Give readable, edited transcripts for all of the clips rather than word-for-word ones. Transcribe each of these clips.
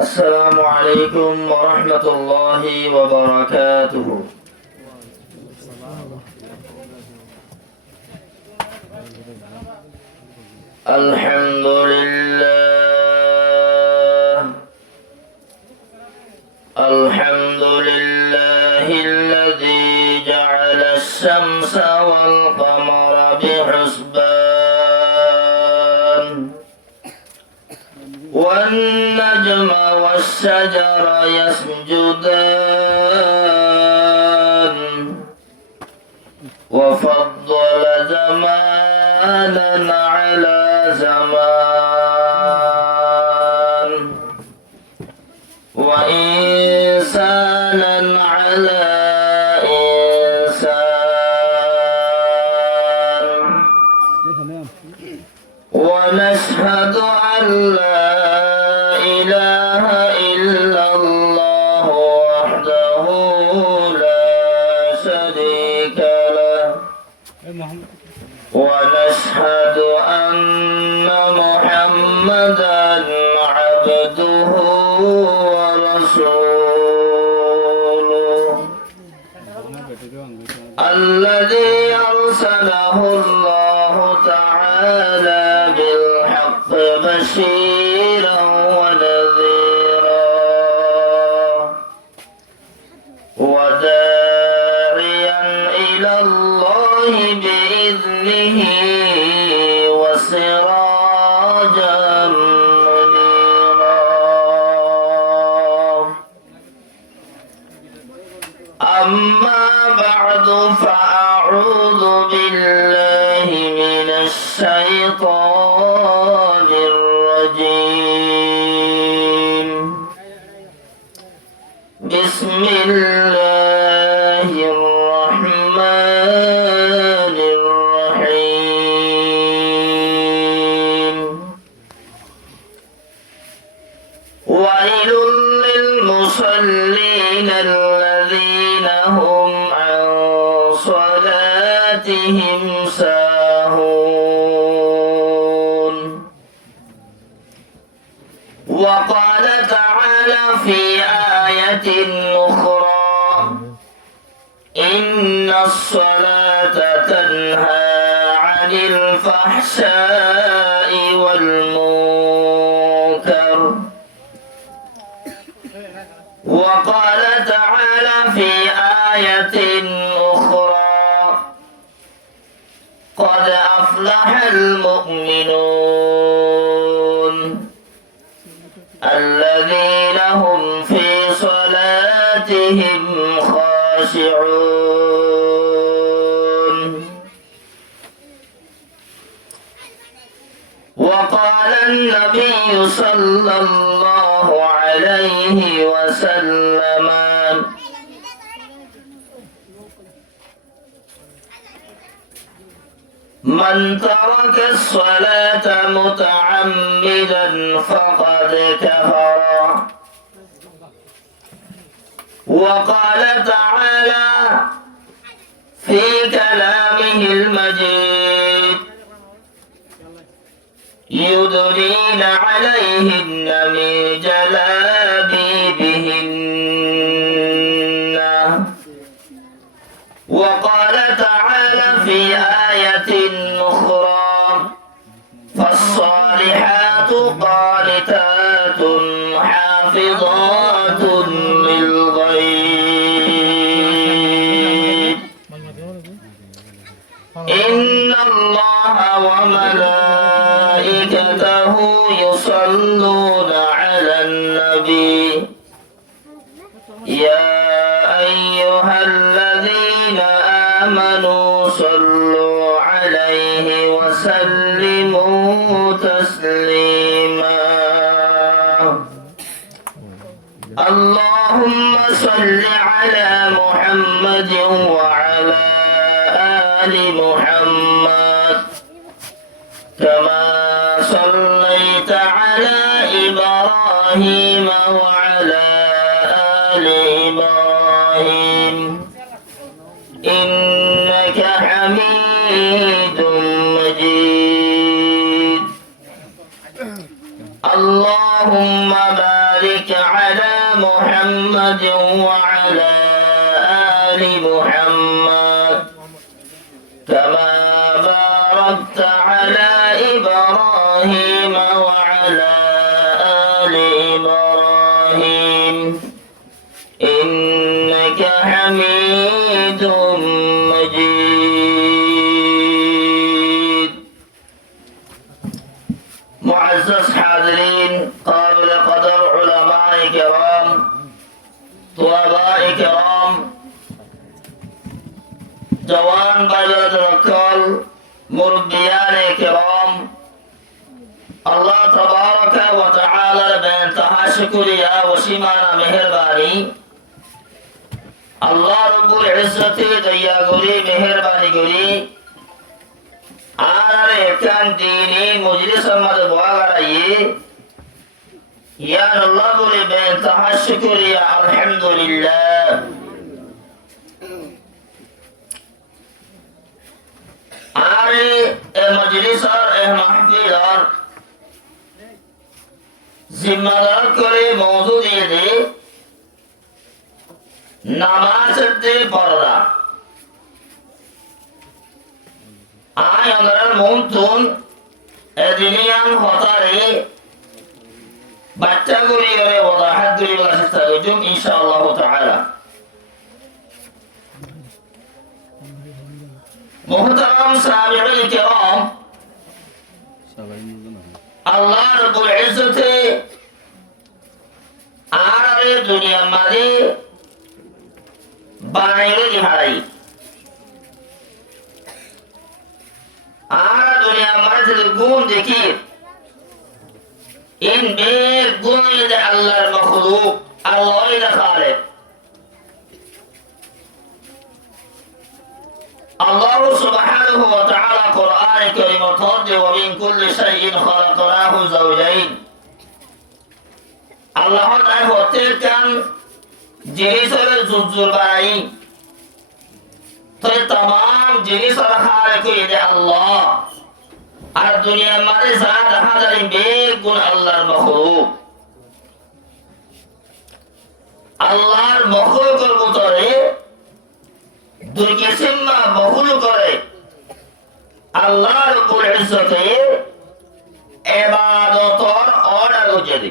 السلام عليكم ورحمة الله وبركاته. الحمد لله الحمد لله الذي جعل الشمس والقمر بحسبان والنجم والشجر يسجدان وفضل زمانا على زمان وإنسانا على إنسان ونشهد أن لا إله إلا الله وحده لا شريك له ونشهد أن محمدا عبده ورسوله الذي أرسله الله تعالى بالحق بشيرا ونذيرا وداعيا إلى الله بإذنه وسراجا منيرا أما بعد فأعوذ بالله من الشيطان الرجيم بسم الله الرحمن الرحيم ويل للمصلين الذين هم عن صلاتهم ساهون وقال تعالى في آية أخرى إن الصلاة تنهى عن الفحشاء والمنكر وقال تعالى في آية أخرى قد أفلح المؤمنون الذين هم في صلاتهم خاشعون وقال النبي صلى الله عليه وسلم من ترك الصلاة متعمدا فقد كفر وقال تعالى في كلامه المجيد يدنين عليهن من جلابيبهن وقال تعالى في آية أخرى فالصالحات قانتات حافظات للغيب إن الله وملائكته يصلون على النبي يا أيها الذين آمنوا صلوا عليه وسلموا تسليما اللهم صل على محمد وعلى آل محمد كما صليت على إبراهيم وعلى آل إبراهيم إنك حميد مجيد اللهم بارك وبارك على محمد وعلى آل محمد كما باركت على إبراهيم وعلى آل إبراهيم إنك حميد مجيد. معزز حاضرين، قابل قدر علماء كرام، طلباء كرام، جوان بلد ركال، مربيان كرام، الله تبارك وتعالى بانتهى شكريا وشمانا مهرباني الله رب العزة ديا غري مهرباني غري آنار اكان ديني مجلس المد بواغرأي يا الله بولي بانتهى شكريا الحمد لله. آري مجلس محفل जिम्मेदार करे मौजूद ये दे नमाज दे पर्दा आय अंदर मुंतुन एदिनियान होतारे बच्चा गुरी करे वदाहत गुरी वाला सिस्ता गुजुम इंशाअल्लाह ताला मुहतरम साबिक़ीन किराम আল্লাহ রব্বুল ইজ্জতে আরে দুনিয়া মাঝে বানাইলো জিহারাই আর দুনিয়া মাঝে গুণ দেখি ইন বে গুণ ইদ আল্লাহর মখলুক আল্লাহ ইদ খালিক الله سبحانه وتعالى قرآن كريم ترد ومن كل شيء خلقناه زوجين الله تعالى hotel kan jenis oleh zuzul bayi तो तमाम jenis और खाले को ये Allah और दुनिया मारे ज़ात हाज़िर बेगुन अल्लाह मखलूक अल्लाह मखलूक और मुतरे দুই কিসিম বহুল করে আল্লাহ রব্বুল ইজ্জতে ইবাদতর অর্ডার উজদি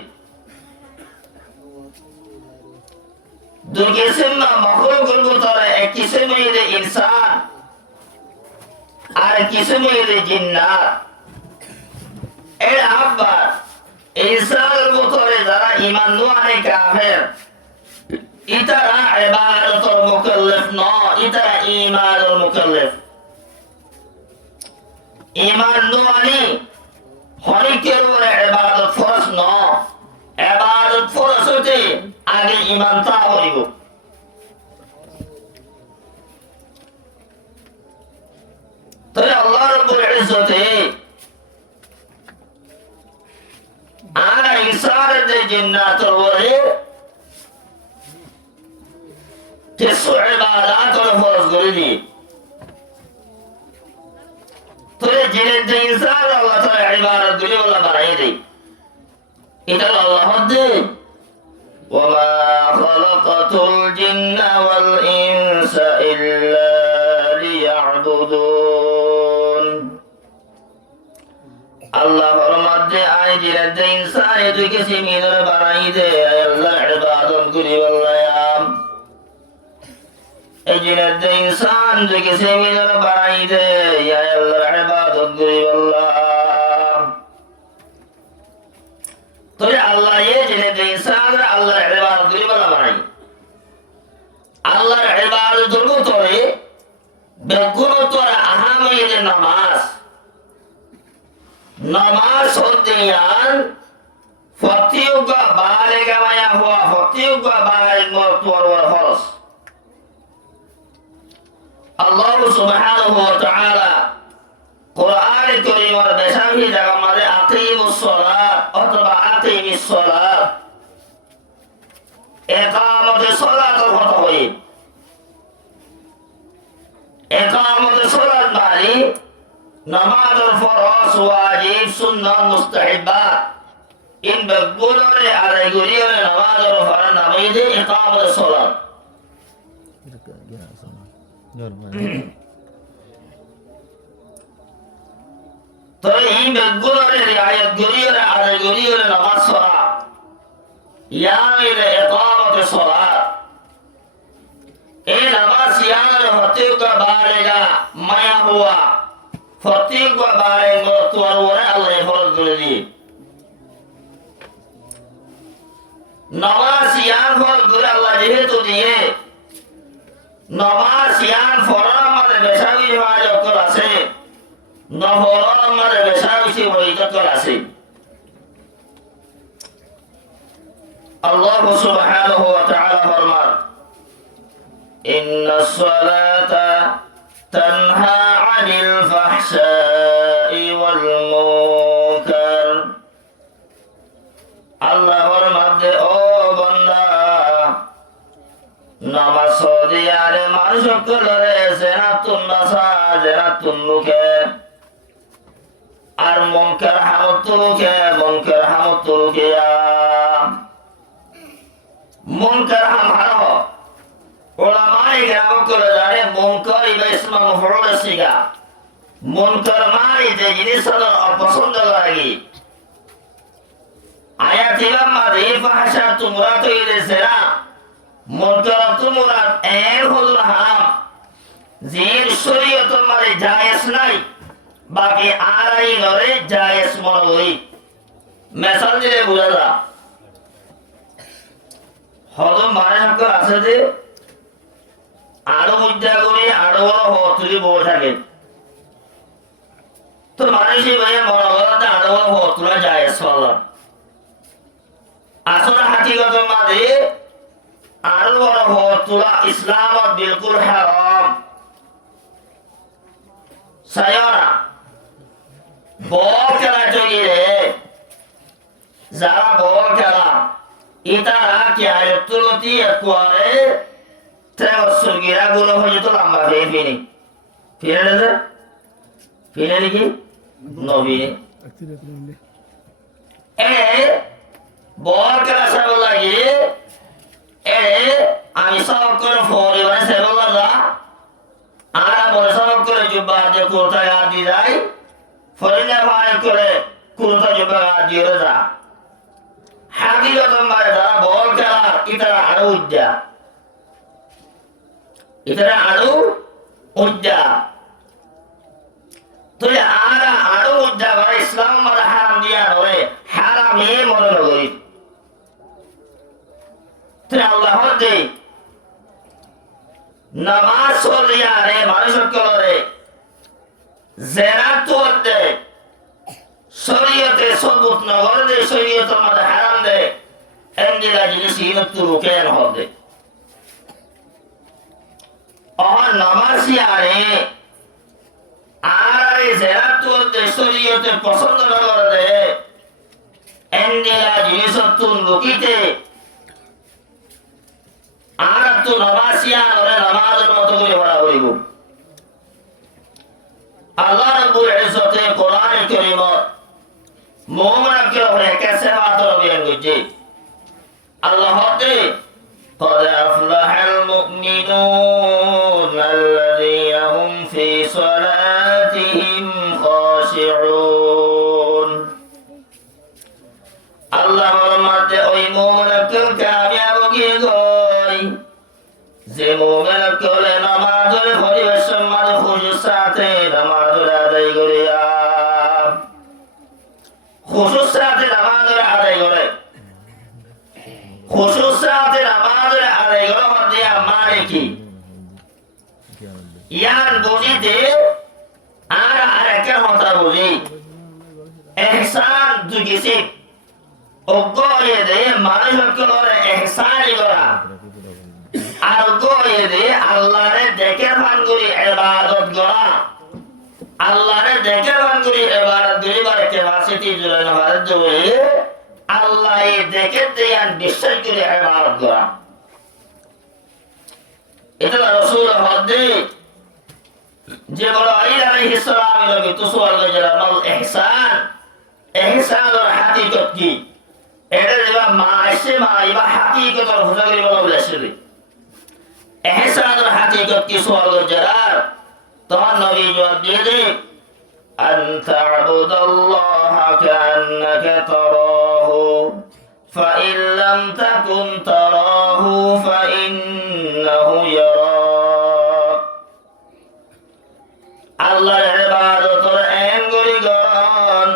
দুই কিসিম মখলুকের ভিতরে এক কিসিম হইলে ইনসান আর কিসিম হইলে জিন্নাত এর আব্বার ইনসানের ভিতরে যারা ঈমান আনে কাফের ইতারা ইবাদতর মুকাল্লাফ নয় ইতারা ঈমানুল মুকাল্লাফ ঈমান নয় হরিকের ইবাদত ফরজ নয় ইবাদত ফরজ হতে আগে ঈমানটা হইব তাই আল্লাহ রাব্বুল ইজ্জতে আর ইনসানের যে জিন্নাতের ওরে কিছু ইবাদত ফরজ করে দিয়ে তো জিনের যে ইনসান আল্লাহ তাআলা ইবাদত গুলি আল্লাহ বানাই দেয় এটা আল্লাহ দে ওয়া খালাকাতুল জিন্না ওয়াল ইনসা ইল্লা লিয়াবুদুন আল্লাহ ফরমাতে আয় জিনের যে ইনসান এদিকে সিমিনের বানাই দেয় আল্লাহ ইবাদত গুলি আল্লাহ اجنة انسان جو کسی میدر بائی دے یا اللہ عبادت گری واللہ تو اللہ یہ جنة انسان اللہ عبادت گری واللہ بائی اللہ عبادت درگو توڑے بگنو توڑا اہم یہ نماز نماز ہوتی یان فتیو کا بارے کا مایا ہوا فتیو کا بارے مرتور والفرس الله سبحانه وتعالى قرآن الكريم بشامه جمال أقيم الصلاة أطبع أقيم الصلاة إقامة الصلاة الخطوي إقامة الصلاة مالي نماز الفرائض واجب سنة مستحبات in bagulore ala guriyore namazoro fara namide iqamat salat to in bagulore riayat guriyore ala guriyore namaz salat ya ila iqamat salat ए नमाज यार फतेह का बारेगा माया हुआ फतेह का बारेगा तो और अल्लाह फरज कर दी नमाज यार फरज कर अल्लाह जे तो दिए नमाज यार फरज माने बेसावी माने कर আছে नफरज माने बेसावी से वही तो कर আছে अल्लाह सुब्हानहु व तआला फरमान إن الصلاة تنهى عن الفحشاء والمنكر الله فرماتے او بندہ نماز দিয়ারে মানুষ করে জেনাতুন নাসা জেনাতুন মুখে আর মুনকার হামতুলুকে মুনকার হামতুলুকে মুনকার হামহারো ulama'i গ্রাম করে জানে মুনকার ইবা ইসমা মফউল সিগা মুনকার মানে যে জিনিসের অপছন্দ লাগে আয়াত ইমাম মাদি ফাহশা তুমরাত ইলে জিনা মুনকার তুমরাত এর হুজুর হারাম জিন শরীয়ত মানে জায়েজ নাই বাকি আরাই করে জায়েজ মনে হই মেসাল দিলে বুঝা যা হলো মানে আছে যে আরো উদ্যা করে আরো হতুলি বউ থাকে তো মানুষই ভাইয়া মনে করেন আরো হতুলা যায় সল্লাহ আসলে হাকিগত মাঝে আরো বড় হতুলা ইসলামত বিলকুল হারাম সায়না বল খেলা চলিয়ে যারা বল খেলা ইতারা কি আয়ত্তুলতি করে Terus kira guru itu lama ini. Fina ada? Fina lagi? No fina. Bol kelas apa lagi? Ami sahab kau fori mana sebab apa? Ara boleh sahab kau jubah dia kurta yar di day. Fori ni apa kau kurta jubah yar di roza. Hakikat mereka bol kelas kita ada ujja. इतना अणु उज्जा तो ये आरा अणु उज्जा वाला इस्लाम वाला हराम दिया नोरे हराम ये मोरे लोगी तो अल्लाह दे नमाज सोल दिया रे मानुष को रे ज़ेनात तो दे शरीयते सोबुत नगर दे शरीयत वाला हराम दे एंडिला जिनिस ये तो रुके न हो दे और नमाजियारे आरे ज़ेनातु देशोरियोते पसंद न करे एंडिला जिनिसतुन लुकिते आरतु नमाजिया और नमाज़र मतो करे बड़ा होइगो अल्लाह रब्बुल इज्जते कुरान करीम मोमिन के ओरे कैसे बात रबियन गुजी अल्लाह दे قد أفلح المؤمنون الذين هم في صلاتهم خاشعون الله فرماتے ওই মুমিনকে কামিয়াব কি কই যে মুমিনকে নামাজের পরিবেশ মাঝে খুশুর সাথে নামাজ আদায় করিয়া খুশুর সাথে নামাজ আদায় করে খুশুর সাথে নামাজ আদায় করা মানে কি ইয়ার বুঝিতে আর আরেকের মতো বুঝি এহসান দুই কিসিম অজ্ঞয়ে দে মানুষকে এহসানই করা আর অজ্ঞয়ে দে আল্লাহরে দেখে ভান করি ইবাদত করা আল্লাহরে দেখে ভান করি ইবাদত করিবার ক্যাপাসিটি জুড়ে ভারত জুড়ে আল্লাহ দেখে দেয়ান বিশ্বাস করে ইবাদত করা এটা রাসূল হদে যে বড় আলাইহিস সালাম এর তো সুয়াল গজরা মাল ইহসান ইহসানের হাকিকত কি এটা যেবা মা আসছে মা এবার হাকিকতর হুজা করি বলা বলে আসলে এহসানুল হাকিকত কি সওয়াল জারার তখন নবী জবাব দিয়ে দে আন তা'বুদাল্লাহ কান্নাকা তারাহু ফাইন লাম তাকুন তারাহু ফাইন্নাহু ইয়ারাক আল্লাহর ইবাদতর এন গরি গন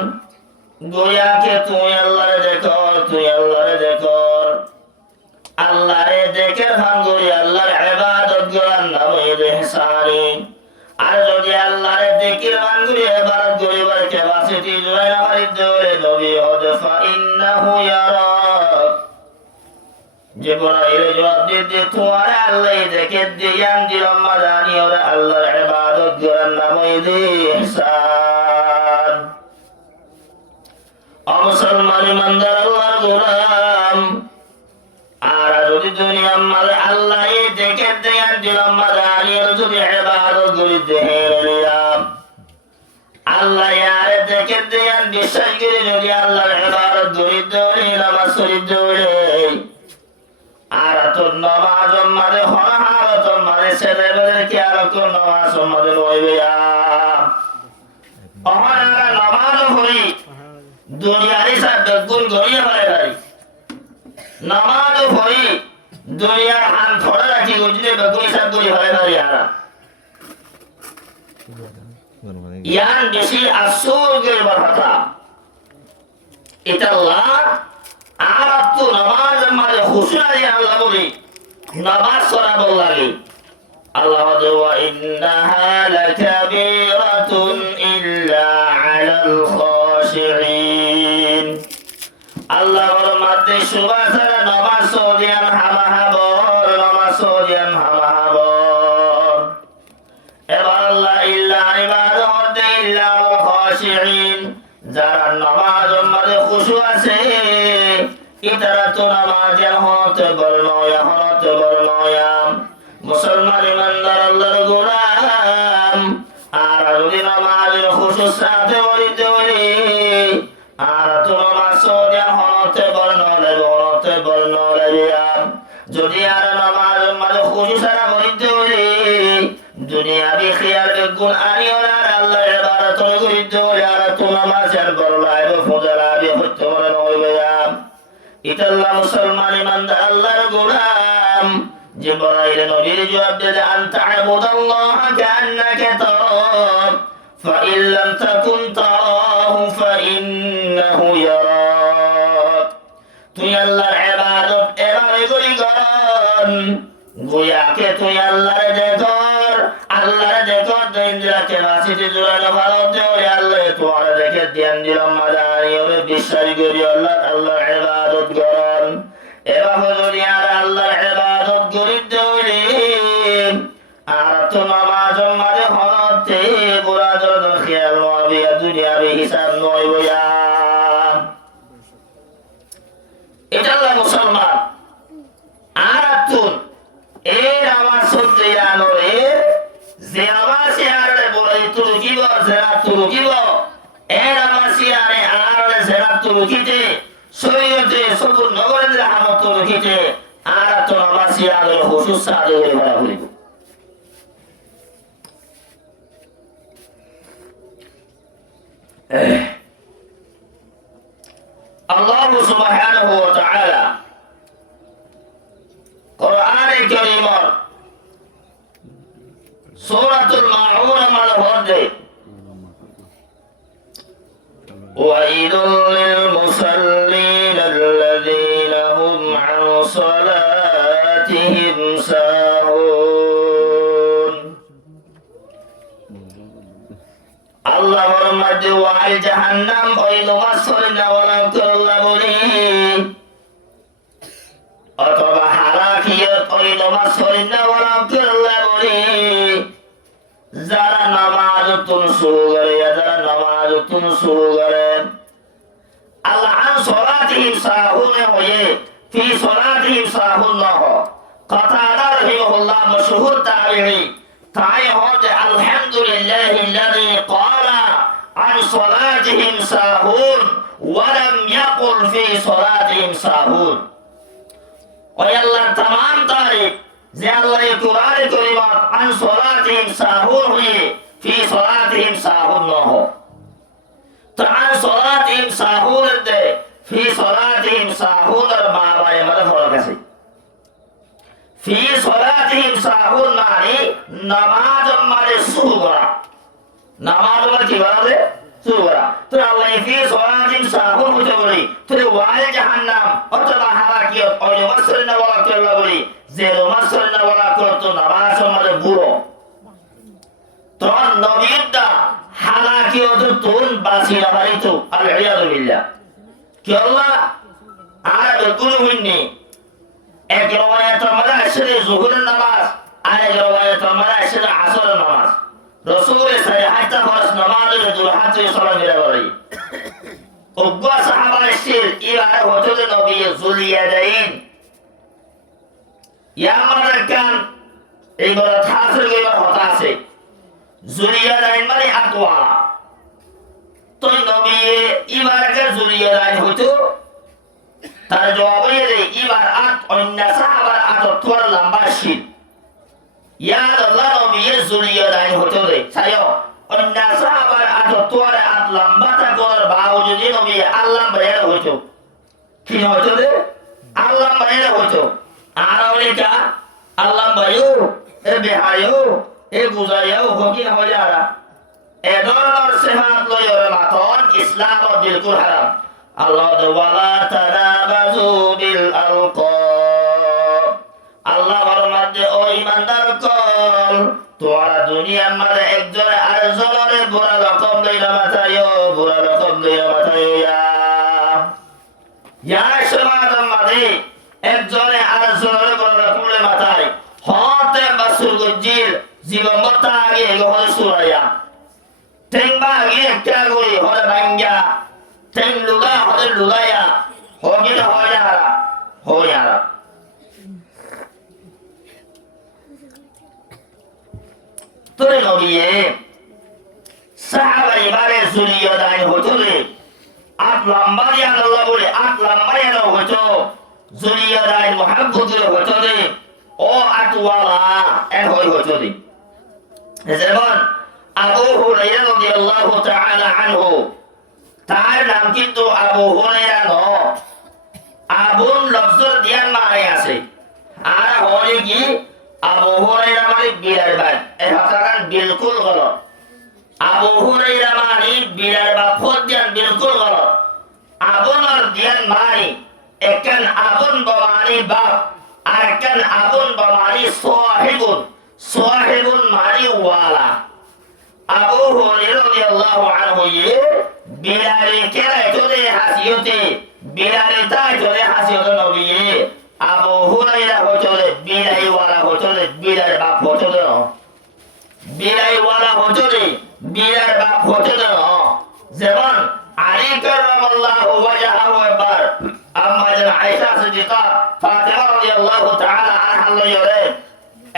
গোয়াকে তুই আল্লাহরে দেখো তুই আল্লাহরে দেখো আল্লাহরে দেখে ভাঙ্গুরি আল্লাহর ইবাদত করার নাম ইহসানি আর যদি আল্লাহরে দেখি ভাঙ্গুরি ইবাদত করিবার ক্যাপাসিটি জয় আমার জোরে নবী হযরত ফাইন্নাহু ইয়ারাক জিবরাইল জবাব দিতে তোমার আল্লাহ দেখে দিয়ান দিলাম মাদানি ওরা আল্লাহর ইবাদত করার নাম ইহসান মুসলমান ইমানদার আল্লাহর গোলাম আর যদি দুনিয়ার মাঝে আল্লাহ দেখে দেয়ার দিলাম মাদানির যদি ইবাদত করি দেহেরাম আল্লাহ আরে দেখে দেয়ার বিশ্বাস করে যদি আল্লাহর ইবাদত করি দেই নামাজ শরীফ দৌড়ে আর তো নামাজ মাঝে হরহারত মাঝে ছেলেবেলে কি আর কোন নামাজ মাঝে রইবে অহরা নামাজ হই দুনিয়ার হিসাব গুণ গড়িয়ে পারে নামাজ হই দুনিয়ার হান ধরে রাখি গুজরে বেগুন হিসাব করি পারে আর ইয়ান বেশি আসল গেবার কথা এটা আল্লাহ আর তো নামাজ মাঝে খুশনা দিয়ে আল্লাহ বলি নামাজ সরাব লাগে আল্লাহ ওয়া ইন্নাহা লাকাবীরাতুন ইল্লা আলাল খাশিঈন আল্লাহর মাঝে সুবাসারা নামাজ সরিয়ান হামাহাবর নামাজ সরিয়ান হামাহাবর এবার আল্লাহ ইল্লা ইবাদত ইল্লা আলাল খাশিঈন যারা নামাজ মাঝে খুশু আছে ইতারা তো নামাজের হতে বর্ণয়া হতে বর্ণয়া মুসলমান ইমানদার আল্লাহর গোলাম আর যদি নামাজের খুশু সাথে বলিতে বলি আর তো নামাজ সরিয়া হতে বর্ণয়া যদি আর নামাজ মাঝে খুশু সারা বলিতে বলি দুনিয়াবি খিয়াল বেগুন আনিও না আল্লাহর ইবাদত করিতে বলি আর তো নামাজের বর্ণায় ফজলাবি হতে বর্ণয়া ইতাল্লাহ মুসলমান ইমানদার আল্লাহর গোলাম জিবরাইল নবীর জবাব দিলেন আন তা'বুদাল্লাহ কান্নাকা তারাহু ফাইন লাম তাকুন তারাহু ফাইন্নাহু ইয়ারাক তুই আল্লাহর ইবাদত এভাবে করি কর গোয়াকে তুই আল্লাহরে দেখো আল্লাহরে দেখো ইন্দ্রাকে বাসিতে জোরালো ভালো জোরে আল্লাহ তোমার দেখে ধ্যান দিলাম মাদানি ওরে বিশ্বাস করি আল্লাহর ইবাদত করন এভাবে যদি আর আল্লাহর ইবাদত করি দৌড়ে আর তো নামাজ মাঝে হতে বুড়া জন্য খেয়াল নয় দুনিয়াবি হিসাব নয় বইয়া এটা আল্লাহ মুসলমান আর তুন এর আমার সত্যি জানো এর যে আমার সিয়ারে বলে তুই কি বল সেরা তুই কি বল এর আমার সিয়ারে আরে সেরা তুই কিতে শরীয়তে সবুর নগরের হামত তুই কিতে আর তো আমার সিয়ারে হুসুস সাদে বলা বলি আল্লাহ সুবহানাহু ওয়া তাআলা কোরআনে কারীমের সূরাতুল মাউন মধ্যে ওয়াইলুল লিল মুসাল্লিন আল্লাযীনা হুম আন সালাতিহিম সাহুন আল্লাহর মধ্যে ওয়াইল জাহান্নাম ওয়াইল মাসরিনা ওয়ালা কুল্লা বলি অথবা হালাকিয়ত ওয়াইল মাসরিনা ওয়ালা কুল্লা বলি যারা নামাজ তুন শুরু করে যারা নামাজ তুন শুরু করে আল্লাহ আন সালাতিহিম সাহুন হয়ে ফি সালাতিহিম সাহুন না हो কাতাদা রাহিমাহুল্লাহ মাশহুর তাবিঈ তাই হতে আলহামদুলিল্লাহিল্লাযী ক্বালা عن صلاتهم ساهون ولم يقل في صلاتهم ساهون ويلا تمام تاريخ যে আল্লাহ কোরআনে কারিমাত আন সালাতিহিম সাহুন হয়ে ফি সালাতিহিম সাহুন ন হো তো আন সালাতিহিম সাহুন দে ফি সালাতিহিম সাহুন এর মানায় মধ্যে ফরক আছে ফি সালাতিহিম সাহুন মানে নামাজ মানে শুরু করা নামাজ মানে কি বলে শুরু করা তো আল্লাহ ফি সালাতিহিম সাহুন হতে বলি তো ওয়াল জাহান্নাম অথবা হালাকিয়ত ওই মাসরিন ওয়ালা কেল্লা বলি যে মাসরিন ওয়ালা করতো নামাজ মানে বুড়ো তো নবীটা হালাকিয়ত তুন বাসিরা বাড়িতো আল ইয়াদু বিল্লাহ কি আল্লাহ আর কোনো হইনি এক রওয়ায়াত আমরা আসলে জোহরের নামাজ আর এক রওয়ায়াত আমরা আসলে আসরের নামাজ রাসূল সাইহাতা ফরজ নামাজের দুহাতে সালাম বিরাবরি ওগা সাহাবা এসেছিল ইবারে হতো নবী যুলিয়াদাইন ইয়ামারাকান এইবার থাসের এইবার হতা আছে যুলিয়াদাইন মানে আকওয়া তো নবী ইবারে যুলিয়াদাইন হতো তার জবাব এই ইবার আট অন্য সাহাবার আট তোর লম্বা শীত ইয়া আল্লাহ নবী যুলিয়াদাইন হতো রে সায়ো অন্য সাহাবার আট তোর আট লম্বা থাকার বাওজুদ নবী আল্লাহ বাইরে হতো কি হতো রে আল্লাহ বাইরে হতো আর ওলিকা আল্লাহ বাইও এ বেহায়ো এ বুঝায়ো হকি না হয়ে যারা এ ধরনের সিফাত লইরে মাতন ইসলাম ও বিলকুল হারাম আল্লাহ ওয়ালা তানাবাজু বিল আলকাব আল্লাহ ফরমাতে ও ঈমানদার কল তোরা দুনিয়ার মাঝে একজনে আরেকজনের বুরা রকম লইরা মাথায়ো বুরা রকম লইরা মাথায়ো ইয়া সমাজের মাঝে একজনে আরেকজনের বুরা রকম লইরা মাথায় হতে বাসুর গজির জীবনটা আগে হলে সুরায়া তেংবা আগে একটা করে হলে ভাঙ্গা তেং লুলা হলে লুলায়া হগে হয়ারা তোরে নবিয়ে সাহাবা ইবারে যুলিয়াদাইন হতো রে আট লম্বা দিয়া আল্লাহ বলে আট লম্বা দিয়া হতো যুলিয়াদাইন মুহাব্বতের হতো রে ও আটওয়ালা এর হতো রে যেমন আবু হুরায়রা রাদিয়াল্লাহু তাআলা আনহু তার নাম কিন্তু আবু হুরায়রা নয় আবুন লফজর দিয়ার মানে আছে আর হলে কি আবু হুরায়রা মানে বিরার ভাই এই হকারান বিলকুল গলত আবু হুরায়রা মানে বিরার বা ফদ দিয়ান বিলকুল গলত আবুনর দিয়ান মানে একখান আবুন বামানি বাপ আর একখান আবুন বামানি সাহিবুন মানে ওয়ালা আবু হুরায়রা রাদিয়াল্লাহু আনহু বিরারে কেরাই তোরে হাসিয়তে বিরারে তাই তোরে হাসিয়তে নবী আবু হুরায়রা হতরে বিরাই ওয়ালা হতরে বিরার বাপ হতরে বিরাই ওয়ালা হতরে বিরার বাপ হতরে যেমন আলী কাররামাল্লাহু ওয়াজহাহু একবার আম্মা জান আয়েশা সিদ্দিকা ফাতিমা রাদিয়াল্লাহু তাআলা আনহা লয়রে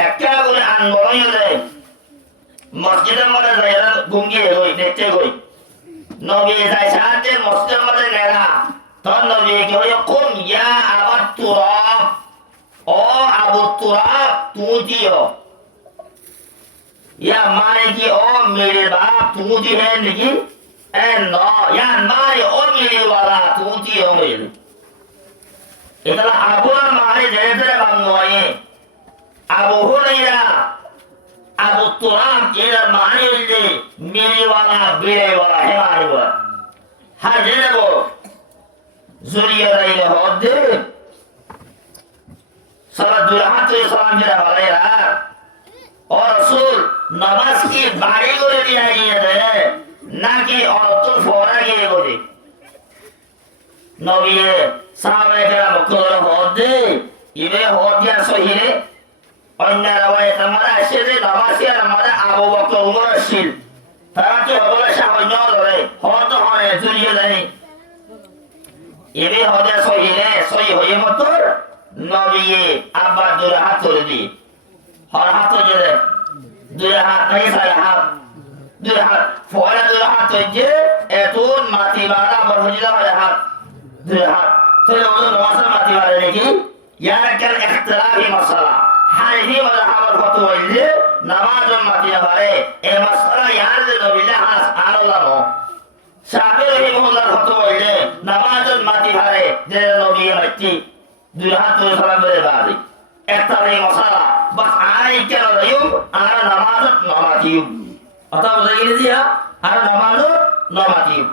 একটা করে আনবরয়রে মসজিদের মধ্যে যাইরা গুঙ্গিয়ে গই দেখতে গই নবী যাই সাথে মসজিদের মধ্যে গেলা তখন নবী কইলো কুম ইয়া আবু তুরাব ও আবু তুরাব তুই দিও ইয়া মানে কি ও মেরে বাপ তুই দি है নাকি এ ন ইয়া মানে ও মেরে ওয়ালা তুই দিও মেরে এটা আবুর মানে যেতে বাংলায় আবু হুরায়রা আবু তুরাব এর মানে যে মেরে ওয়ালা বিরে ওয়ালা হে মানে ওয়ালা হাজরে বো যুলিয়াদাইন হদে সালাত দুরাহাতে সালাম ফিরা বলেরা ও রাসূল নামাজ কি বাড়ি করে দিয়া গিয়ে রে নাকি অত ফরা গিয়ে করে নবী সাহাবায়ে কেরাম করে হদে ইবে হদিয়া সহিরে অন্য রাওয়ায়াত আমরা আসে যে নামাজি আর আমরা আবু বকর ওমর আসিল তারা কি হলো সাহায্য করে হদ হয় যুলিয়াদাইন ইবে হদিয়া সহিরে সহি হয়ে মতো নবী আব্বা দুই হাত ধরে দি হর হাত ধরে দুই হাত নাই সারা হাত দুই হাত পয়লা দুই হাত হইছে এতুন মাটি মারা বরফজিলা হয় হাত দুই হাত তাহলে ওদের নমাজের মাটি মারে নাকি ইয়ার একটা ইখতিলাফি মাসআলা হানাফি মাযহাবের ফতোয়া হইছে নামাজের মাটি মারে এই মাসআলা ইয়ার যে নবিলে হাস আল্লাহ শাফি রাহিমাহুল্লাহ ফতোয়া হইছে নামাজের মাটি মারে যে নবী মাটি দুই হাত ধরে সালাম করে বাড়ি একটা এই মাসআলা বাস আই কেন রইম আর নামাজত নমাতিম কথা বুঝা গেছে দিয়া আর নামাজত নমাতিম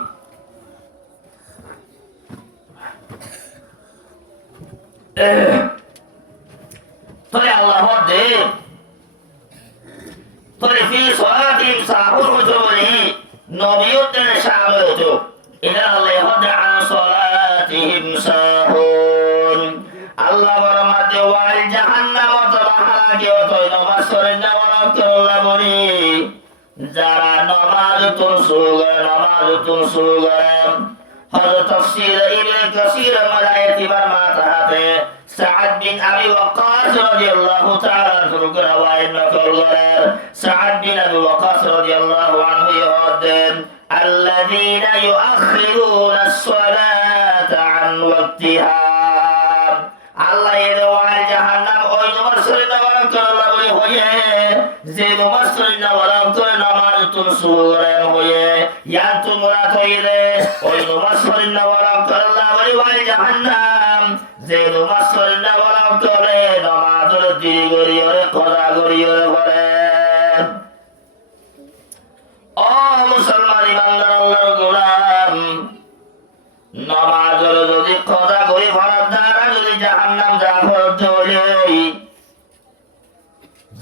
তবে আল্লাহ দে তবে ফি সালাতিম সাহুর হজবনি নবিয়তের শামিল হতো ইদা আল্লাহ দে আন সালাতিহিম সাহুন আল্লাহ বরমাতে ওয়াল জাহান্নাম তাবাহাকে অতই নামাজ পড়েন না ওয়ালাতুল্লাহ বলি যারা নামাজ তুলসুগাম হযরত তাফসীর ইবনে কাসীর মালায়াতি বারমাতাতে সাআদ বিন আবি ওয়াক্কাস রাদিয়াল্লাহু তাআলা আনহু রাওয়ায়াত নকল করেন সাআদ বিন আবি ওয়াক্কাস রাদিয়াল্লাহু আনহু ইয়াদেন আল্লাযীনা ইউআখিরুনা আস-সালাতা আন ওয়াক্তিহা আল্লাহ এর ওয়াল জাহান্নাম ওই নামাজ পড়ে না ওয়ালাম আল্লাহ বলে হয়ে যে নামাজ পড়ে না ওয়ালাম করে নামাজ তুলসুগাম হয়ে ইয়া তোমরা কইলে ওই নামাজ পড়ে না ওয়ালাম আল্লাহ বলে ওয়াল জাহান্নাম যে নামাজ পড়ে না ওয়ালাম করে নামাজের দিরি গরিয়রে করা গরিয়রে পড়ে ও মুসলমান ইমানদার আল্লাহর গোলাম নামাজের যদি করা গরি পড়ার দ্বারা যদি জাহান্নাম যা করতে হলে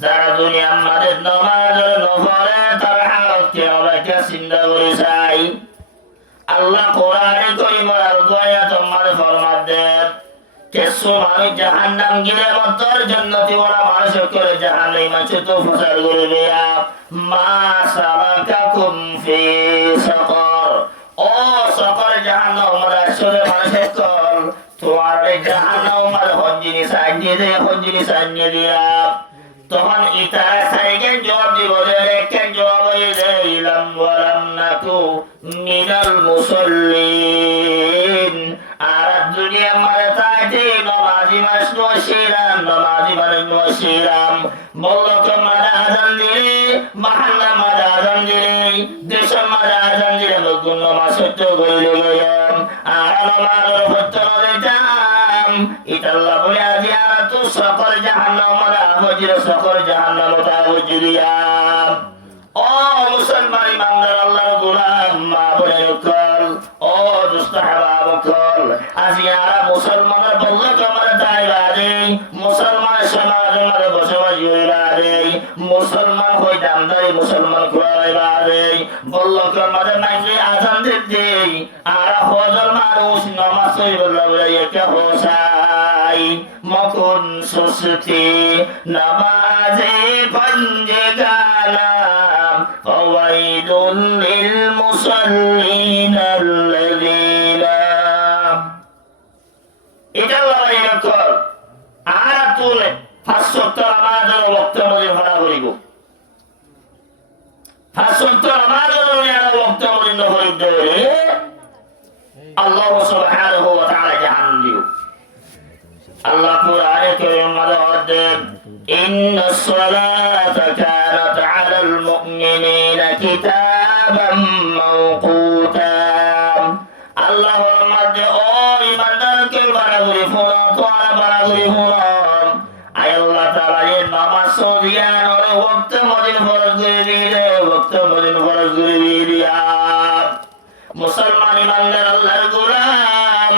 যারা দুনিয়া আমাদের নামাজের নফরে তার হালতকে আমরা কে চিন্তা করে চাই আল্লাহ কোরআনে কারীমের আয়াত তোমার ফরমান দেন কিছু মানুষ জাহান্নাম গেলে মতর জান্নাতি ওয়ালা মানুষ করে জাহান্নামে মানুষ তো ফসার করবে মা সালাকাকুম ফি সাকার ও সাকার জাহান্নাম আমরা আসলে মানুষের কল তোমার জাহান্নাম মানে হঞ্জিনি সাইয়ে দিয়া তখন ইতারা সাইকেন জবাব দিব কেন জবাব দিলাম ওয়ালাম নাকু মিনাল মুসাল্লিন আর দুনিয়া মানে তাইতে নমাজি মাস নশিরাম বললো তোমার আজান দিলে মাহাল্লা মাঝে আজান দিলে দেশের মাঝে আজান দিলে নতুন নমাজ সত্য করিলে গেলাম আর নমাজের সত্য দিতাম ইতাল্লাহ বলে আজি আর তো সকল জাহান্নাম মারা হজির সকল জাহান্নাম তা হজিরিয়াম ও মুসলমান ইমানদার আল্লাহর গোলাম মা বলে কল ও দুস্তাহাবা কল আজি আর মুসলমানের বললে তোমার তাই বাদে মুসলমান সমাজে মারে বসবাস করে বাদে মুসলমান হই দামদারি মুসলমান খুয়াই বাদে বললো তোমার নাইলে আজান দিতে আর হজর মানুষ নামাজ পড়ে বলে একে হোসাই মকুন সুস্তি নামাজে পঞ্জে গালাম ফাওয়াইদুল লিল মুসাল্লিন আল্লাযীনা এটা আল্লাহ কর আর তুলে ফাসত্তর আমাদের ওয়াক্ত মধ্যে ভরা হইব ফাসত্তর আমাদের ওয়াক্ত মধ্যে হইব আল্লাহ সুবহানাহু ওয়া তাআলা জাহান্নাম দিব আল্লাহ কুরআনে কারীম মধ্যে ইন্নাস সালাতা কানাত আলাল মুমিনিনা কিতাবাম মাওকুতা আল্লাহর মধ্যে ও ইমানদারকে বাড়াগুলি ফোনা তোরা বাড়াগুলি ফোনা আয় আল্লাহ তাআলা এই নামাজ সদিয়ান ওর ওয়াক্ত মধ্যে ফরজ করে দিলে ওয়াক্ত মধ্যে ফরজ করে দিয়া মুসলমান ইমানদার আল্লাহর গোলাম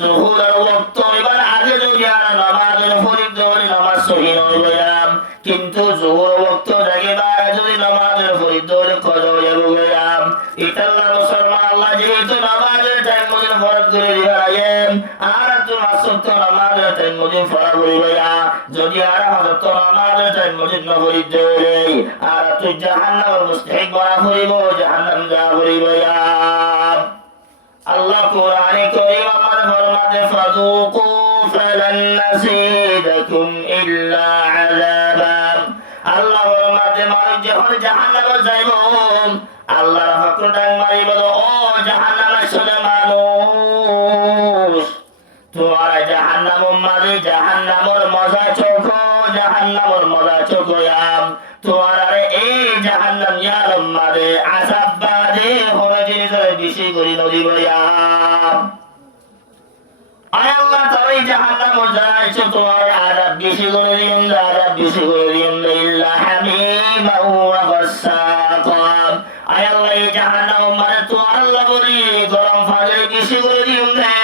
যুহুরের ওয়াক্ত এবার আগে যদি আর নামাজের ফরিদ ধরে নামাজ সহিহ হয়ে গেলাম কিন্তু যুহুর ওয়াক্ত জাগে বারে যদি নামাজের ফরিদ ধরে কজা হয়ে গেলাম এটা আল্লাহ মুসলমান আল্লাহ যেহেতু নামাজের টাইম মধ্যে ফরজ করে দিবেন আর তো আসত নামাজের টাইম মধ্যে ফরজ করিবে যদি আর হযরত নামাজের টাইম মধ্যে নফরিদ ধরে আর তো জাহান্নামের মুস্তাহিক বনা করিব জাহান্নাম যা করিবে আল্লাহ কোরআনে কারীম আমাদের ফরমাতে ফাযুকু ফালান নাসিদাকুম ইল্লা আযাবা আল্লাহ ফরমাতে মানুষ যখন জাহান্নামে যাইব নামর মজা চোখ জাহান্নামর মজা চোখ ইয়াম তোমার এই জাহান্নাম ইয়ারম মাদে আসাব বাদে হবে জিনিসের বেশি করি নদী ইয়াম আয় আল্লাহ তুমি জাহান্নাম জানাইছো তোমার আযাব বেশি করে দিন আযাব বেশি করে দিন ইল্লা হামিমা ওয়া গাসসাকা আয় আল্লাহ এই জাহান্নাম মানে তোমার আল্লাহ বলি গরম ফাজে বেশি করে দিন দে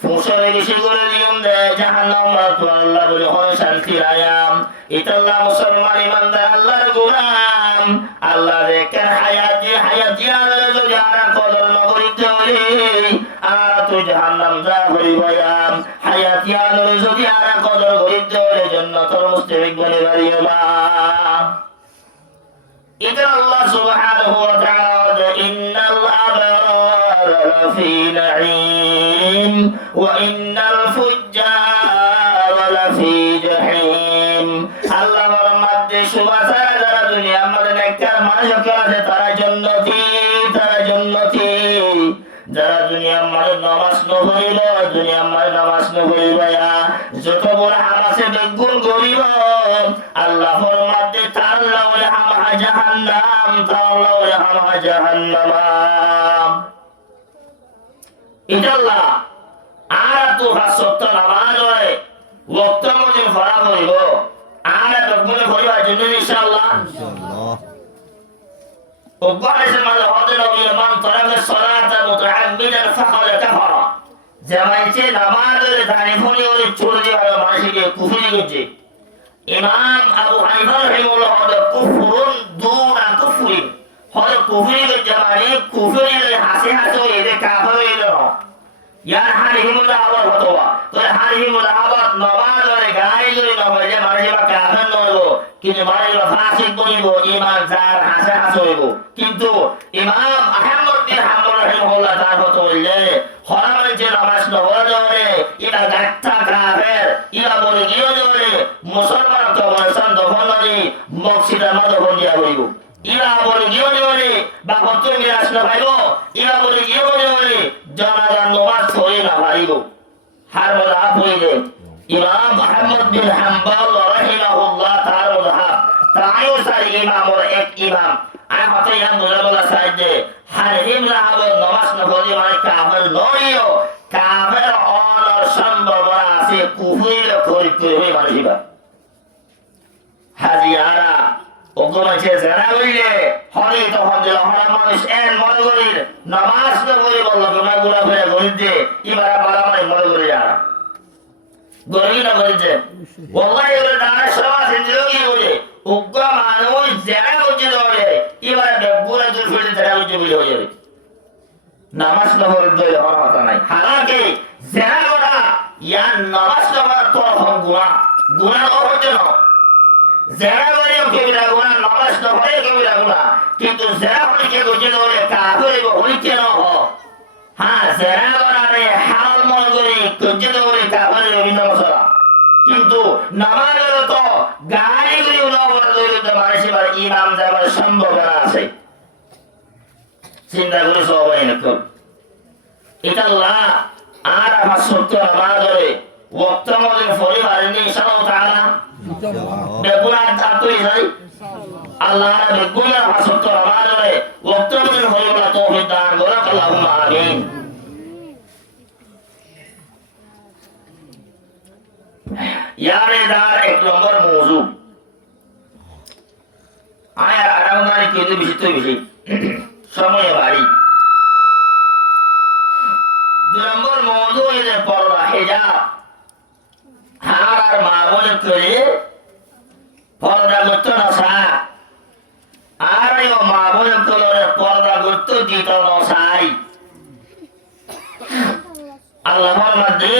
ফুসরে বেশি করে দিন দে জাহান্নাম মানে তোমার আল্লাহ বলি হয় শান্তি আয়াম ইতাল্লাহ মুসলমান ইমানদার আল্লাহর গোলাম আল্লাহ দেখেন হায়াতি আর যদি আর কদর নগরীতে হই আর তো জাহান্নাম যা হইবায়াম হায়াতি আর যদি আর কদর করিতে হলে জান্নাতুল মুস্তাহিক বনে বাড়িবা ইদা আল্লাহ সুবহানাহু ওয়া তাআলা ইন্নাল আবরার লাফি নাঈম ওয়া ইন্নাল ফুজ্জার লাফি জাহিম আল্লাহ বলেন মধ্যে সুবহানাল্লাহ যারা দুনিয়ার মধ্যে নেককার মানুষ আছে তারা জান্নাতি যারা দুনিয়ার মাঝে নামাজ নগরিব দুনিয়ার মাঝে নামাজ নগরিব যত বড় হামাসে বেগুন গরিব আল্লাহর মধ্যে তার লাউলে হামা জাহান্নাম তার লাউলে হামা জাহান্নাম ইনশাআল্লাহ আর তো হাসত নামাজ হয় ওয়াক্ত মধ্যে ফরা হইব আর বেগুন হইবা জন্য ইনশাআল্লাহ وقال ما الهدر من طلب الصلاة متعمدا فقد كفر জামাইতে নামাজের তারিফনি ওরে চলে যাওয়ার মানুষকে কুফরি করছে ইমাম আবু হানিফা রাহিমাহুল্লাহ হলো কুফরুন দুনা কুফরিন হলো কুফরি করছে মানে কুফরির হাসে এদের কাফর হয়ে গেল ইয়ার হানিফুল্লাহ আবার ফতোয়া তো হানিফুল্লাহ আবার নামাজ ওরে গায়ে ধরে নামাজ যে মানুষ কাফের নয় কিন্তু মানুষ ফাসিক বনিব ইমান যার হাসে হইব কিন্তু ইমাম আহমদ বিন হাম্বল রাহিমাহুল্লাহ তার ফতোয়া হইলে হরামের যে নামাজ নহরে ধরে এটা গাত্তা কাফের ইরা বলে গিয়ে ধরে মুসলমান তো মুসলমান দফন নদী মসজিদের মাদফন দিয়া হইব ইরা বলে গিয়ে ধরে বা হত্য মিরাজ না পাইব ইরা বলে গিয়ে ধরে জানাজার নামাজ পড়ে না পাইব হার মাযহাব হইলে ইমাম আহমদ বিন হাম্বল রাহিমাহুল্লাহ তার মাযহাব তাইও সাই ইমামর এক ইমাম আর হতে ইমাম মুজাম্মাল সাইদে হারিম রাহাবর নামাজ না পড়ে মানে কাফের নয়ও কাফের অনর সম্ভাবনা আছে কুফরির করিতে হই মানসিবা হাজিয়ারা ওগমাছে যারা হইলে হরি তখন যে হরাম মানুষ এন মনে করি নামাজ না পড়ে বলল গুনাহ গুনাহ করে গরিতে ইবারা বালা মানে মনে করি যারা গরিব না গরিতে ওয়াল্লাহি ওরে দানা সমাজ ইন্দ্রিয়ী বলে উগ্র মানুষ যারা হচ্ছে ধরে এবারে বেগুনা দূর ফেলে যারা হচ্ছে বলে হয়ে যাবে নামাজ না পড়ে দই হওয়ার কথা নাই হালাকি যারা গোটা ইয়ার নামাজ না পড়ার তো গুনাহ হচ্ছে না যারা বলে কবিরা গুনাহ নামাজ না পড়ে কবিরা গুনাহ কিন্তু যারা হচ্ছে হচ্ছে ধরে কাফের হইছে না হ্যাঁ যারা গোটা হাল মনে করে হচ্ছে ধরে কাফের বিভিন্ন মশলা কিন্তু নামাজের তো গাড়িগুলি উন্নয়ন মানুষের ইমাম যাবার সম্ভাবনা আছে চিন্তা করে সবাই নকল এটা আল্লাহ আর আমার সত্য নামাজে ওয়াক্ত মধ্যে পরিবারে নিয়ে ইনশাআল্লাহ তাআলা বেগুনা তাতই যাই আল্লাহ বেগুনা আমার সত্য নামাজে ওয়াক্ত মধ্যে পরিবারে তৌফিক দান করে আল্লাহুম্মা আমিন यारे दार एक नंबर मौजू आया आरामदारी के लिए विशिष्ट विषय समय बारी दो नंबर मौजू इधर पर्दा हिजाब हार मामूल के लिए पर्दा गुत्तो नसा आरे वो मामूल के लिए पर्दा गुत्तो जीतो नसाई अल्लाह मर्दी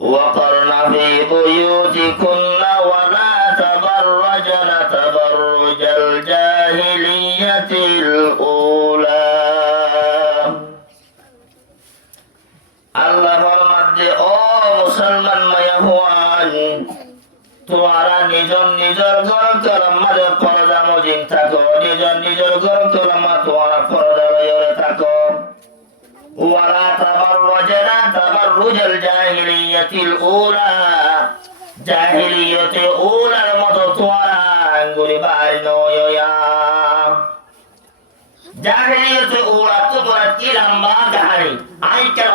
وقرن في بيوتكن ولا تبرجن تبرج الجاهلية الأولى الله فرمد او مسلمان ميهوان তোমারা নিজর ঘর কলমার পর্দা মজিন থাকো নিজর ঘর কলমা তোমারা পর্দা লয়ে থাকো ওয়ালা তাবাররুজনা তাবাররুজাল জাহিলিয়া জাহিলিয়াতিল উলা জাহিলিয়াতে উলার মতো তোরা আঙ্গুলি বাড়ি নয়া জাহিলিয়াতে উলা তোরা কি লম্বা কাহিনী আই কেন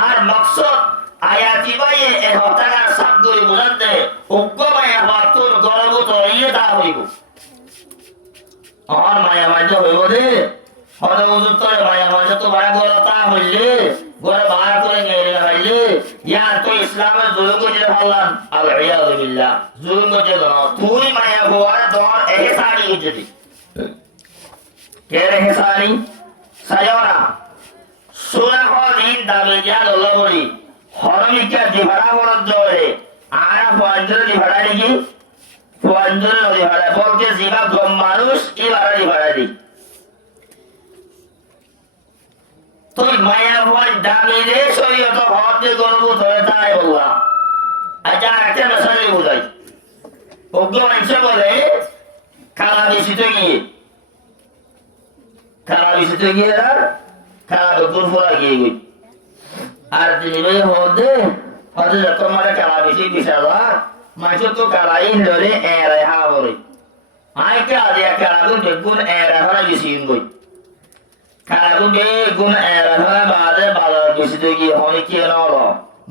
আর মকসদ আয়াতি বাইয়ে এ হতাকার সবগুলি বুঝাতে উগ্রমায়া বাতুন গরব তৈরিয়ে তা হইব আর মায়া মাঝে হইব দে হরে উজুর তোরে মায়া মাঝে তো বড় গরতা হইলে গরে বার করে নিয়ে হইলে ইয়ার তো ইসলামের জুলুম করে হল্লান আল-ইয়াযু বিল্লাহ জুলুম করে দাও তুই মায়া গোয়ার দর এহসানি গেছি কে এহসানি সায়রা সুরা দিন দাবে জান আল্লাহ বলি হরমিকা দিভাড়া বরদ জরে আর ফয়ঞ্জর দিভাড়া নাকি ফয়ঞ্জর দিভাড়া বলতে জিবা গম মানুষ এবারে দিভাড়া দি তুই মায়া ভয় দামি রে শরীয়ত হতে গর্ব ধরে তাই বললাম আচ্ছা একটা মেসালি বুঝাই ওগুলো মানুষ বলে খালা বেশিতে গিয়ে খালা দুপুর ফোরা গিয়ে গই আর তিনি হতে হতে যত মানে কালা বেশি বিশাল মানুষ তো কালাই ধরে এরাই হা বলে আই কালা দিয়া কালা গুণ বেগুন এরা হরা বেশি গই কালা গুণ বেগুন এরা হরা বাদে বাজার বেশিতে গিয়ে হলে কি নল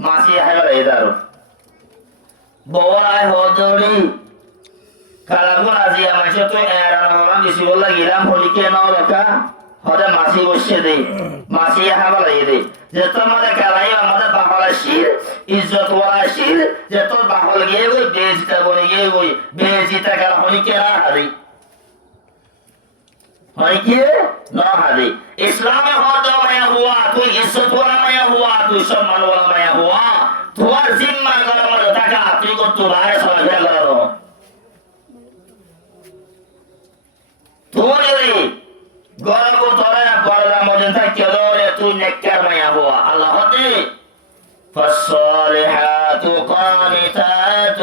মাসি হাইবার এদারো বড়াই হদরি কালা গুণ আজিয়া মানুষ তো এরা হরা বেশি বললা গিলাম হলে কি নল কা হতে মাসি বসে দে মাসি হাবার দে যে তোমাদের কালাই আমাদের বাহলাশির ইজ্জত ওয়াশির যে তোর বাহল গিয়ে গই বেজটা বলে গিয়ে গই বেজিটা কার হনি কে না হারি হনি কে না হারি ইসলামে হদ মায়া হুয়া তুই ইজ্জত ওয়ালা মায়া হুয়া তুই সম্মান ওয়ালা মায়া হুয়া তোমার জিম্মা গরম টাকা তুই কত রায় সবাই গেল তুই গরব তোরা গরলা মজে থাকে দরে তুই নেককার মায়া হুয়া আল্লাহ হতে فالصالحات قانتات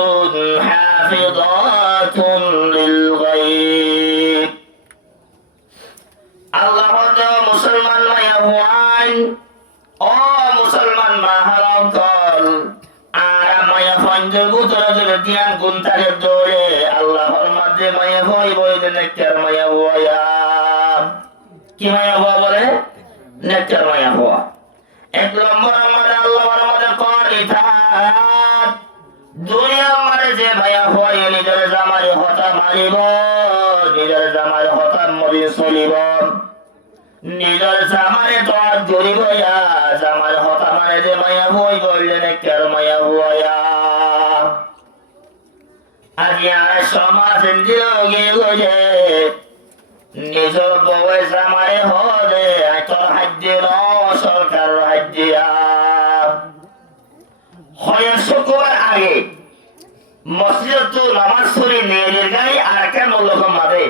حافظات للغيب আল্লাহ হতে মুসলমান মায়া হুয়ান ও মুসলমান মাহারাম কল আর মায়া ফঞ্জে গুতরা জলে দিয়ান গুনতারে দরে আল্লাহর মধ্যে মায়া হই বইলে নেককার মায়া হুয়া কি মায়া হুয়া বলে নেককার মায়া হুয়া এক নম্বর আমাদের আল্লাহর মধ্যে করিতাত দুনিয়ার মধ্যে যে মায়া হুয়া নিজের জামাই হতা মারিব নিজের জামাই হতা মরি চলিব নিজের জামাই তো জড়িব জামাই হতা মানে যে মায়া হুই বললে নেককার মায়া হুয়া আজি আর সমাজ দিয়োগে গজে নিজের বউয়ে জামাই হলে তোর হাজ্যে ন সরকার হাজ্যিয়া হয় শুক্রবার আগে মসজিদ তো নামাজ পড়ে নিয়ে গাই আর কেন লোক মারে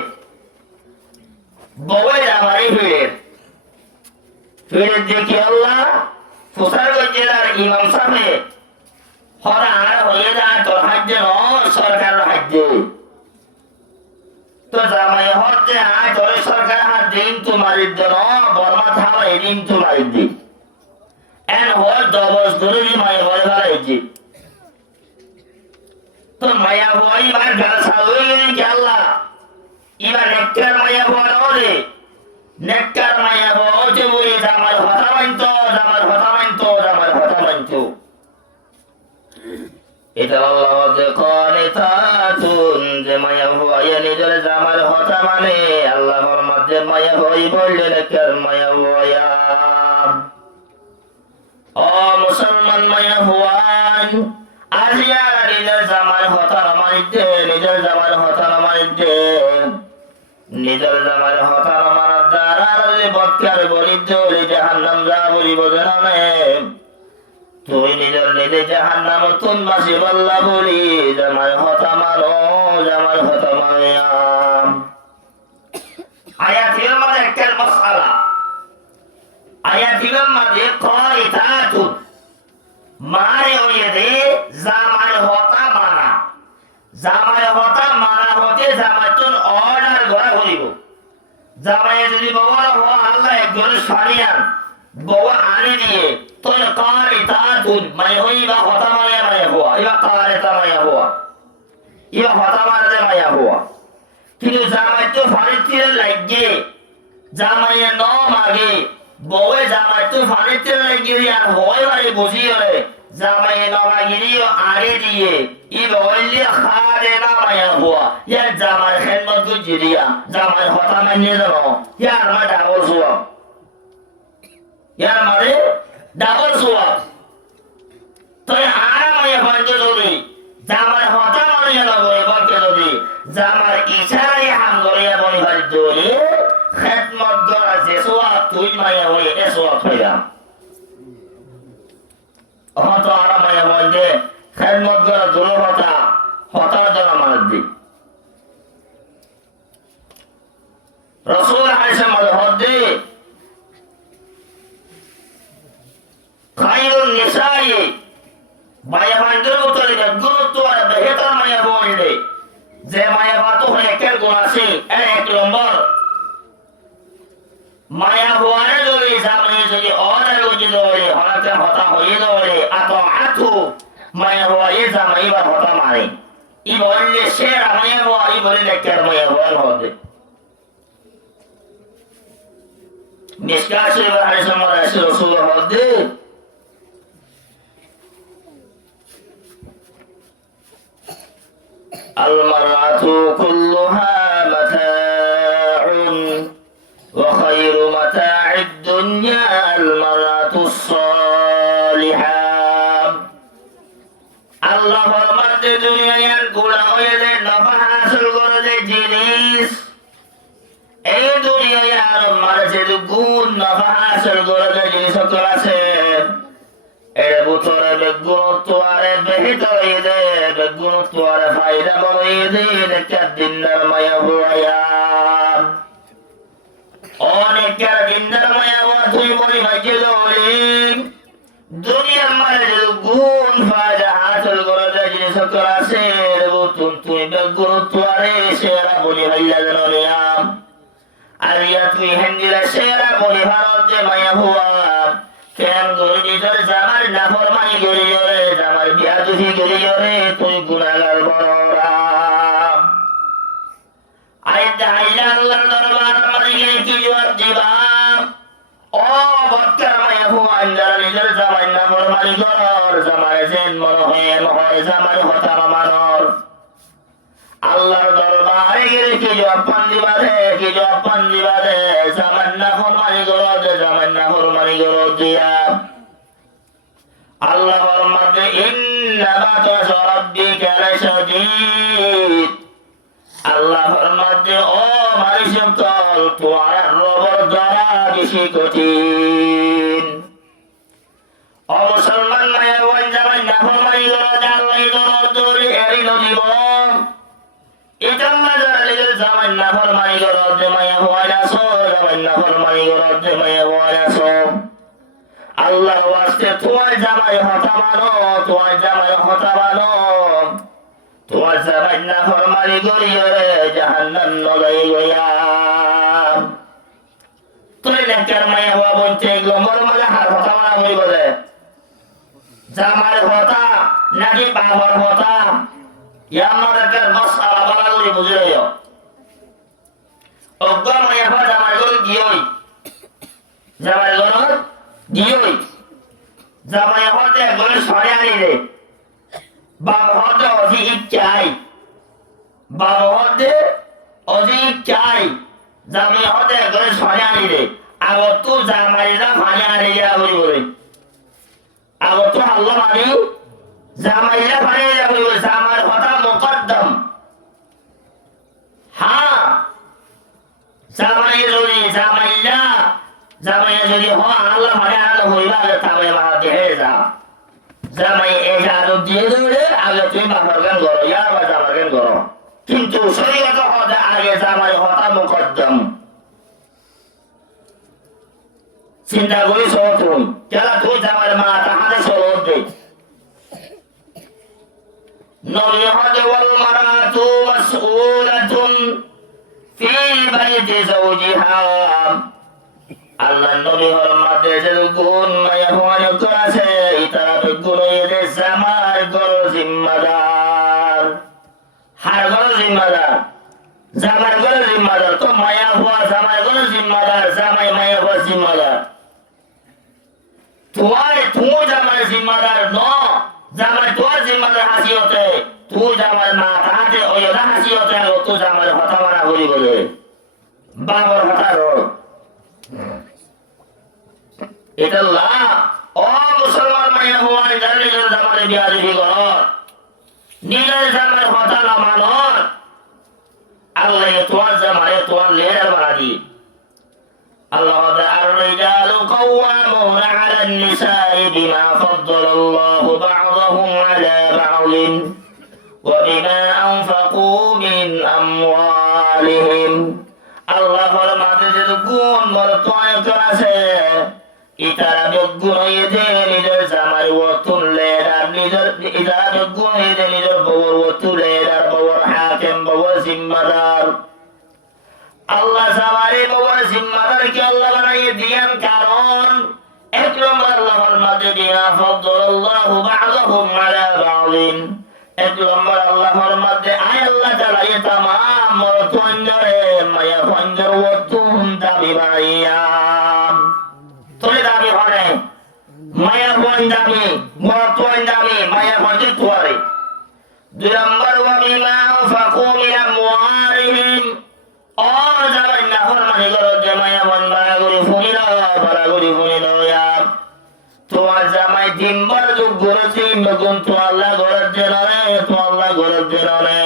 বউয়ে জামাই ফিরের দেখি আল্লাহ ফুসারগঞ্জ জেলার ইমাম সাহেব হরা আর হয়ে যায় তোর হাজ্যে ন সরকার হাজ্যে তো জামাই হতে আয় তোর সরকার হাত দিন তোমারির জন্য বর্মা থামা এদিন তোমারির দিন এন হয় দবস ধরে মায়া ভয় ভাড়াইছি তো মায়া ভয় এবার গাল সালুই কি আল্লাহ এবার নেককার মায়া ভয় ওরে নেককার মায়া ভয় ওতে বলে জামার হতা মানতো জামার হতা মানতো জামার হতা মানতো এটা আল্লাহ কনিতাতুন যে মায়া ভয় নিজের জামার হতা মানে আল্লাহর মধ্যে মায়া ভয় বললে নেককার মায়া ভয় ও মুসলমান মায়া হুয়ান আজিয়া নিজের জামার হতা মানিতে নিজের জামার হতা মানিতে নিজের জামার হতা মানার দ্বারা বৎকার বলিত জাহান্নাম যা বলিব জানে তুই নিজের নিজে জাহান্নাম তুন বাসি বল্লা বলি জামার হতা মানো জামার হতা মানিয়া আয়াতের মধ্যে একটা মাসআলা আয়াতের মধ্যে করিতাতুন মারে ওয়েদে জামার হতা মানা জামার হতা মানা হতে জামাতুন অর্ডার করা হইব জামাই যদি বাবা হওয়া আল্লাহ একজন সারিয়ান বাবা আনে দিয়ে তো কারিতাতুন মানে হইবা হতা মানে মানে হওয়া ইবা কারিতা মানে হওয়া ইবা হতা মানে মানে হওয়া কিন্তু জামাই তো ফারিতির লাগে জামাই ন মাগে বউয়ে জামাই তো ফারিতির লাগে আর হয় মানে বুঝি হলে জামাই ন মাগিরিও আগে দিয়ে ই বউলে খারে না মানে হওয়া ইয়া জামাই খেদমত গুজিরিয়া জামাই হতা মানে জানো ইয়ার মানে ডাবল সোয়া ইয়ার মানে ডাবল সোয়া তো আরামে হইতে যদি জামার হতা মানে জানো বলতে যদি জামার ইশারায় হাম করে বলি ভাই দোলে খেদমত করা যে সোয়া তুই মায়া হয়ে এ সোয়া হইয়া হত আরামে হইতে খেদমত করা দোলে হতা হতা দ্বারা মানে দি রাসূল হাইসা মানে হদে খায়রুন নিসাই মায়া ভান্ডের উত্তরে গুরুত্ব আর বেহতর মায়া বললে যে মায়া বাতো হয়ে একের গুণ আছে এক নম্বর মায়া হওয়ারে যদি জামাই যদি অর্ডার উঠে দৌড়ে হঠাৎ হতা হয়ে দৌড়ে আত আথু মায়া হওয়া এ জামাই বা হতা মারে ই বললে সেরা মায়া হওয়া ই বললে একের মায়া হওয়ার হবে মিসকা শরীফ হাদিস নম্বর আছে রাসূল হদে المرأة كلها متاع وخير متاع الدنيا المرأة الصالحة الله فرمت دنيا كلها ويدي نفع حاصل করতে জিনিস এই দুনিয়ায় আর মাঝে গুণ নফা হাসিল করতে জিনিস আছে এর ভিতরে বেগুণত্ব আর বেহিতরে দে বেগুণত্ব আর ফায়দা বড়ই দে একটা দিনদার মায়া হইয়া অনেকের দিনদার মায়া হওয়া তুই বলি ভাইকে দৌড়ি দুনিয়ার মাঝে গুণ ফায়দা হাসিল করতে জিনিস আছে তুই বেগুণত্ব আরে সেরা বলি ভাইয়া জানো আরিয়া তুই হেন্দিরা সেরা বলি ভারত যে মায়া হওয়া কেন গরি তোর জামার নাফরমানি গরি রে জামার বিয়াদুহি গরি রে তুই গুনাহগার বড়রা আইদা আইলা আল্লাহর দরবার মাঝে কি জবাব দিবা ও বক্কার মায়া হওয়া আল্লাহর নিজের জামার নাফরমানি কর জামার জেন মনে হয় জামার হতা মানর আল্লাহর দরবারে গিয়ে কি জবাব দিবা রে জামার নাফরমানি করো দে জামার নাফরমানি করো দিয়া আল্লাহ ফরমাতে ইন্নামা তাসারাব্বিকা লাশাদীদ আল্লাহ ফরমাতে ও মারিশকল তোমার রবের দ্বারা বেশি কঠিন ও মুসলমান মায়া ওই জামার নাফরমানি করো দে আল্লাহ দরবারে এরি নজীবন ইতাল্লাহ জালিলের জামার নাফরমানি করো দে মায়া হওয়া সো জামার নাফরমানি করো দে মায়া হওয়া সো আল্লাহ ওয়াস্তে তোমার জামাই হতা মানো তোমার জামাই হতা মানো তোমার জামাই নাফরমানি করিও রে জাহান্নাম নলাই গয়া তুই নেকার মায়া হওয়া বলতে এগুলো মরমালে হার হতা মানা হই বলে জামার হতা নাকি বাবার হতা ইয়ামাদের মাসআলা বালাগুলি বুঝে লইও অজ্ঞা মায়া হওয়া জামাই গরু গিয়ই জামাই গরু গিয়ই জামাই হতে গরু সরে আনি রে বাবা হতে অধিক চাই বাবা হতে অধিক চাই জামাই হতে গরু সরে আনি রে আগত তো জামাইরা ভাঙে আনি গিয়া বলি বলে আগত তো আল্লাহ মানি জামাইরা ভাঙে গিয়া বলি বলে জামাই হতা মুকদ্দম হ্যাঁ জামাই যদি হয় আল্লাহ মানে আল্লাহ হইবা তাহলে বাহাতে হয়ে যা জামাই এজাজত দিয়ে দেবে আগে তুমি বাবার গান করো ইয়ার বা জামার গান করো কিন্তু শরীয়ত হতে আগে জামাই হতা মুকদ্দম চিন্তা করি সতুন কেলা তুই জামাই মা তাহাতে সরত দে নবী হতে ওয়াল মারাতু মাসউলাতুন ফি বাইতি যাওজিহা আল্লাহ নবী হরমাতে যে গুণ মায়া হওয়ানো করেছে তারা গুণ এদের জামার গর জিম্মাদার হার গর জিম্মাদার জামার গর জিম্মাদার তো মায়া হওয়া জামার গর জিম্মাদার জামাই মায়া হওয়া জিম্মাদার তুই জামার জিম্মাদার ন জামাই তোর জিম্মাদার হাসিয়তে তুই জামার মা তাহাতে ওই হাসিয়তে তুই জামার হতা মারা করি বলে বাবার হতা রোগ এটা ও মুসলমান মায়া হওয়া নিজের জামারে বিয়া দিবি কর নিজের জামার হতা না মানর আল্লাহ তোমার জামারে তোমার লেয়ার বাড়া দি আল্লাহ الرجال قوامون على النساء بما فضل الله بعضهم على بعض وبما أنفقوا من أموالهم আল্লাহ ফরমাতে যে গুণ বর্তমানে করেছে ইতারা গুণ হইতে নিজের জামাই ও তুললেন আর ইতারা গুণ হইতে নিজের বউর ও তুলেন আর বউর হাকিম বউর জিম্মাদার আল্লাহ জামারে বউর জিম্মাদারকে আল্লাহ বানাইয়ে দিয়েন কারণ এক নম্বর আল্লাহ ফরমাতে বিমা ফাদ্দালাল্লাহু বা'দাহুম আলা বা'দিন এক নম্বর আল্লাহ ফরমাতে আয় আল্লাহ তাআলা এই तमाम মরতঞ্জরে মায়া ফঞ্জর ও তুম দাবি বানাইয়া তোরে দাবি হরে মায়া ফঞ্জ দাবি মরতঞ্জ দাবি মায়া ফঞ্জ তোরে দুই নম্বর ওয়া বিমা আনফাকু মিন আমওয়ালিহিম ও জামাই না ফরমানি করো যে মায়া ফঞ্জ বাড়াগুড়ি ফুনিল তোমার জামাই দিনবার যুগ গড়েছি নতুন তো আল্লাহ গড়ের জেনে তো আল্লাহ গড়ের জেনে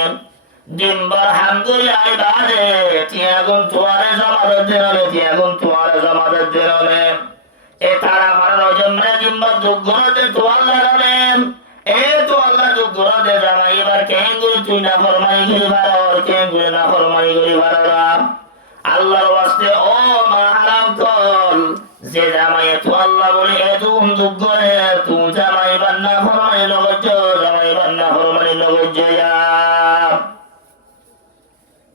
দিনবার হামদুরি আই বাজে তিয়াগুন তোমারে জামাদের জেনে তিয়াগুন তোমারে জামাদের জেনে এ তারা মারার জন্য দিনবার যুগ গড়েছে তো আল্লাহ জানেন এ তো আল্লাহ যুগ গড়ে জামাই এবার কেন করে তুই না ফরমানি করি ভাড়া কেন করে না ফরমানি করি ভাড়া আল্লাহর ওয়াস্তে ও মা হারাম কল যে জামাই তো আল্লাহ বলে এতুম যোগ্য তু জামাই বান্না ফরমানি লগজ জামাই বান্না ফরমানি লগজ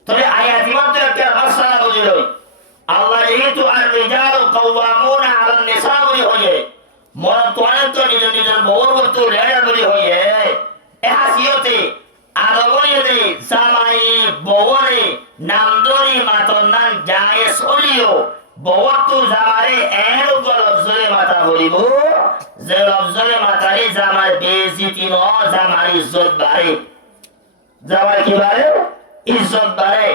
তবে আয়াতি মধ্যে একটা মাসআলা বুঝিল আল্লাহ যেহেতু আর রিজাল কাওয়ামুনা আলান নিসা বলি হয়ে মন তোরে তো নিজের বউর বস্তু লেয়ার বলি হয়ে এ হাসিয়তে আরবইতে জামাই বউরে নামদরি মাতনান যায় সলিও বউতু জামারে এর লফজরে মাথা বলিব যে লফজরে মাথারে জামার বেইজ্জতি ন জামার ইজ্জত বাড়ে জামার কি বাড়ে ইজ্জত বাড়ে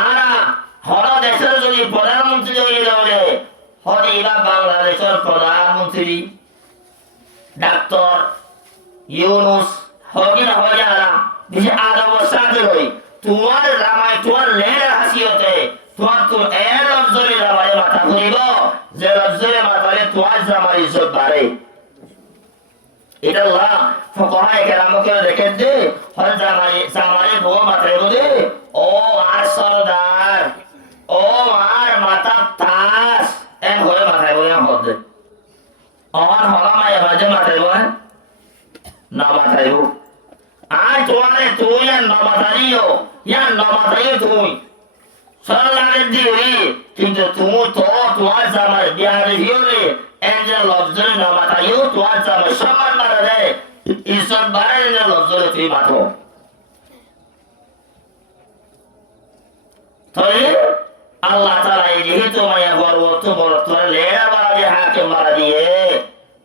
আর হর দেশের যদি প্রধানমন্ত্রী হয়ে যাবে হরে এবার বাংলাদেশের প্রধানমন্ত্রী ডাক্তার ইউনুস হকিন হয়ে আরাম বেশি আদব সাথে হই তোমার জামাই তোমার লের হাসিয়তে তোমার তো এর লফজরে জামারে মাথা ঘুরিব যে লফজরে মাথারে তোমার জামার ইজ্জত বাড়ে এটা আল্লাহ ফুকাহা কেরামকে দেখেন যে হর জামারে বউ মাথায় বলে ও আর সরদার ও আর মাথা তাস এন হয়ে মাথায় বলে হদ অন হলা মায়া বাজে মাথায় বলে না মাথায় বউ আর তোমারে তুই আর নমাতারিও ইয়ার নমাতারিও তুমি সরলারের দিওরি কিন্তু তুমি তো তোমার জামার বিয়ারে দিওরে এনজে লফজরে নমাতারিও তোমার জামার সম্মান বাড়া দেয় ইজ্জত বাড়ে এনজে লফজরে তুই মাথো তাই আল্লাহ তাআলা এই যেহেতু মায়া হওয়ার অর্থ বড় তোরে লেয়া বাড়া দিয়ে হাকে মারা দিয়ে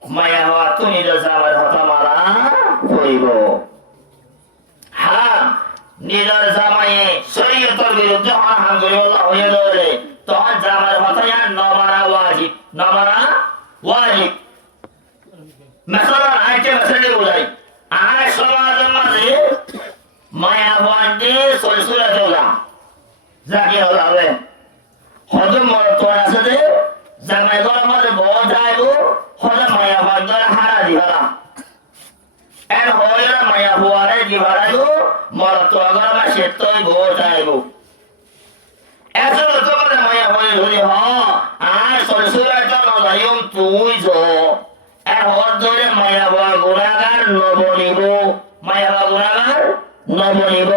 মায়া হওয়া তুমি জামার হতা মারা করিব নিজের জামাইয়ে শরীয়তের বিরুদ্ধে আলহামদুলিল্লাহ হয়ে যাবে তখন জামার কথা নমানা ওয়াজিব নমানা ওয়াজিব মেসালা আইতে মেসালে বোঝাই আর সমাজের মাঝে মায়া বান্ডে সরসুরা দেওয়া যাকে হবে হজম মরত আছে যে জামাই ঘরের মাঝে বড় যাইব হজম মায়া বান্ডার হারা দিবা এর হয়ে মায়া হুয়ারে দিবারাইব মরত আগর মাসে তোই বউ যাইব এসে তোমার মায়া হয়ে ধরে হ আর সরসুরা তো নজাইম তুই জ এর হর ধরে মায়া হওয়া গুণাগার নবনিব মায়া হওয়া গুণাগার নবনিব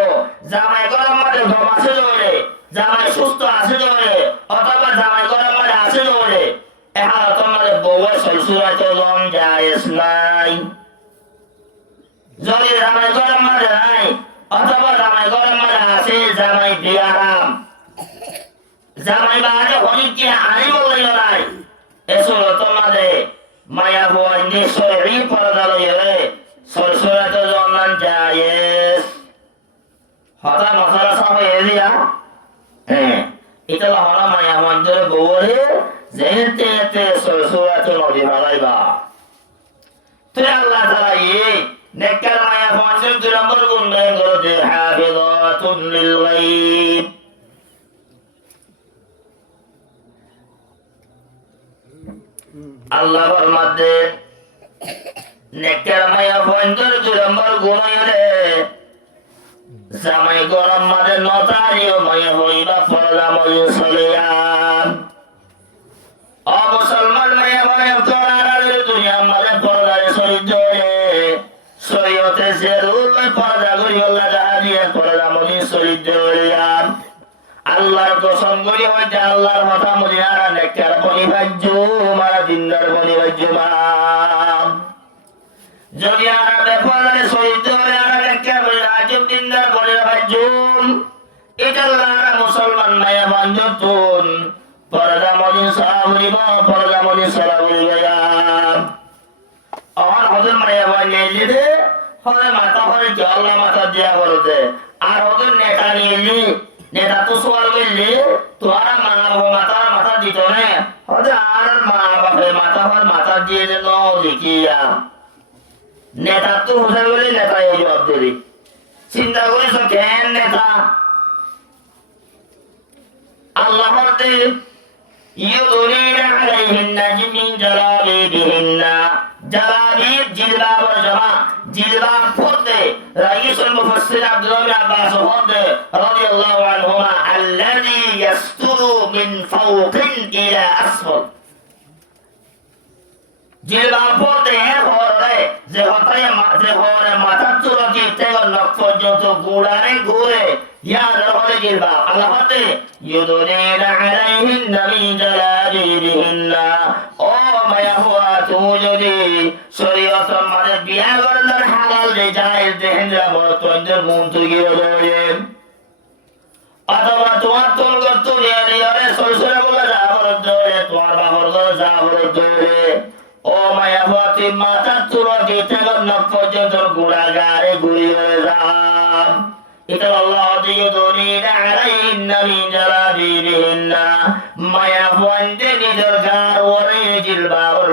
জামাই ঘরের মাঝে ঘম আছে জোরে জামাই সুস্থ আছে জোরে অথবা জামাই ঘরের মাঝে আছে জোরে সরসুরাতে জন জায়েজ নাই। যদি জামাই ঘরের মাঝে নাই অথবা জামাই ঘরের মাঝে আছে জামাই বিয়ারাম জামাই বাড়ি হনিকে আনি বললেও নাই এসব তোমাদের মায়া বোন নিশ্চয়ই পর্দা লইলে সরসুরাতে জন জায়েজ হতা মশলা সব এরিয়া এটা হলো মায়া মন্দির গৌরে যেতে যেতে সরসুরাতে নদী হারাইবা তুই আল্লাহ তাআলা এই নেককার মায়া মন্দির 2 নম্বর গুণ বের করে দে হাফিজাতুন লিল গায়ব আল্লাহর মধ্যে নেককার মায়া মন্দির 2 নম্বর গুণ হলে জামাই গরম মাঝে নতারিও মায়া হইবা পর্দা মজুর সলিয়াম ও মুসলমান মায়া মায়া তোরার দুনিয়া মাঝে পর্দারে শরীর শরীয়তে জেরুল পর্দা করি আল্লাহ জাহাজিয়া পর্দা মজুর শরীর জড়িয়াম আল্লাহর কসম করি হইতে আল্লাহর মাথা মদিনারা নেককার বনিবাজ্য মারা দিনদার বনিবাজ্য মাম যদি আরা বেপর্দারে শরীর জড়ে আরা নেককার রাজুম দিনদার বনিবাজ্য এটা আল্লাহর মুসলমান মায়া বান্ধবতুন পর্দা মদিন সালামুলিব পর্দা মদিন সালামুলিবা আমার হজর মায়া বানিয়ে দে হরে মাথা হরে আল্লাহ মাথা দিয়া করতে আর হজর নেতা নিয়ে নেতা তো সোয়াল করলে তোমার মা বাবা মাথার মাথা দিত না হজর আর মা বাপে মাথা হর মাথা দিয়ে দিল দেখিয়া নেতা তো হোসেন বলে নেতা এই জবাব দেবে চিন্তা করেছ কেন নেতা আল্লাহ বলতে يضرين عليهن من جلابيبهن جلابيب جلباب والجماع جلباب فرد رئيس المفسر عبد الله بن عباس فرد رضي الله عنهما الذي يستر من فوق إلى أسفل জিলবাব পরতে হরে যে হতায় যে হরে মাথা চুলকি তেগর নখ পর্যন্ত গুড়ারে ঘুরে ইয়াদ হরে জিলবাব আল্লাহ বলতে ইউদুরিনা আলাইহিন্না মিন জালাবিবিহিন্না ও মায়া হুয়া তুমি যদি শরীয়ত মানে বিয়া করলেন হালাল যে জায়েজ দেখেন যাব তোদের মন তুই বলে অথবা তোমার তোর গত রিয়ারে সরসরে বলে যা হরে ধরে তোমার বাবার ঘরে যা হরে ধরে ও মায়া ভাতি মাথা তুলো দিতে নখ পর্যন্ত গুড়াগারে ঘুরি হয়ে যাম এটা আল্লাহ দিয়ে দরিনা আলাইহিন্না মিন জালাবিবিহিন্না মায়া ভান্তে নিজের গার ওরে জিলবাবর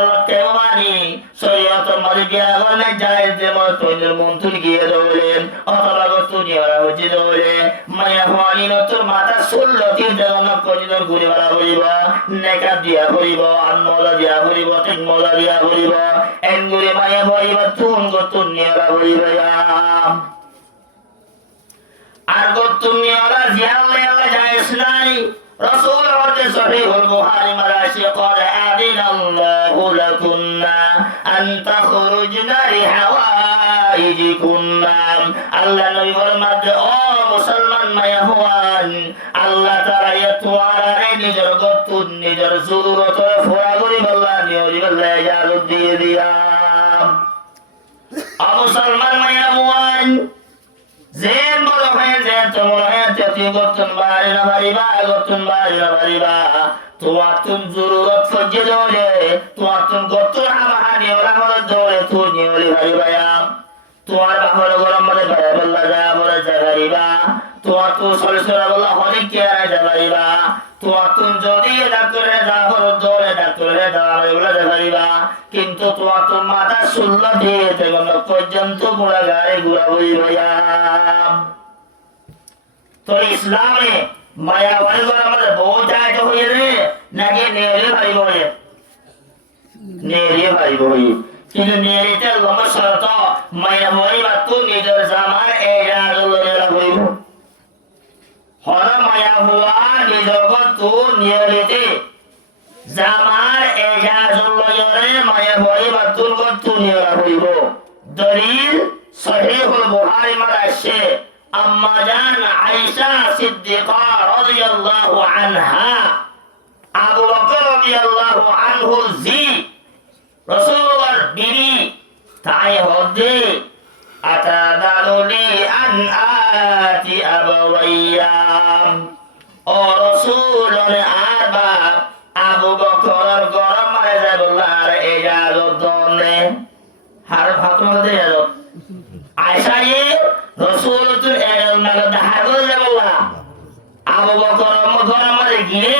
লক্ষ্যে মানি শরীয়ত মাঝে গিয়া গলে যায় যেমন তোদের মন তুল গিয়ে দৌড়েন অথবা তুমি ওরা হচ্ছে দৌড়ে মায়া ভানি নতুন মাথা শুনল তিন নখ পর্যন্ত ঘুরে বেড়া করিব নেকা দিয়া করিব আন মজা দিয়া করিব ঠিক মজা দিয়া করিব এন ঘুরে মায়া ভরিব তুন গতুন নিয়ে ওরা করিব আর গতুন নিয়ে ওরা জিয়ালে যায় নাই رسول الله صحيح البخاري مراشي قال أذن الله لكنا أن تخرجن لحوائجكنا الله نبي فرماد أو مسلمان ما يهوان الله ترى يتوارى نجر قطن نجر سرورة فرغري بالله نيوري بالله يجعل الدين أو مسلمان ما يهوان زين بولو خير زين تمولو خير تيتي قطن بارنا باريبا تواتن ضرورت فجي دولي تواتن قطن حمحاني ولا مرد دولي توني ولي باريبا توار بحول غرم مدى باريب الله جابر جباريبا تواتن سلسل الله خلق كيانا جباريبا تواتن جودي دكتور جابر دولي دكتور جباريبا কিন্তু তোয়াতুন মাথা শুনল দিয়ে তেমন পর্যন্ত গোড়া গাড়ি ঘুরা বইয়া তো ইসলামে মায়া ভাই করে আমাদের বউ চাই তো হয়ে রে নাকি নেড়ে ভাই বলে নেড়ে ভাই বই কিন্তু নেড়েতে লমসরত মায়া ভাই বা তুই নিজের জামার এরা লড়ে বইব হর মায়া হুয়া নিজগ তুই নেড়েতে জামার এজাজুল লয়রে মায়া ভাই বা তুই তুই নেড়া বইব দলিল সহিহুল বুখারী মারাশে আম্মা জান আয়েশা সিদ্দিকা রাদিয়াল্লাহু আনহা আবু বকর রাদিয়াল্লাহু আনহুর জি রাসূলুল্লাহর বিবি তাই হদে আতাদালুনি আন আতি আবাওয়াইয়া ও রাসূলুল্লাহ আর বাপ আবু বকর গরম মারে যায় বললার ইজাজত দনে হার ফাতমা দে আয়েশা এ রাসূলুল্লাহ এর নাগাদ হাগল যায় বললা আবু বকর গরম মারে গিয়ে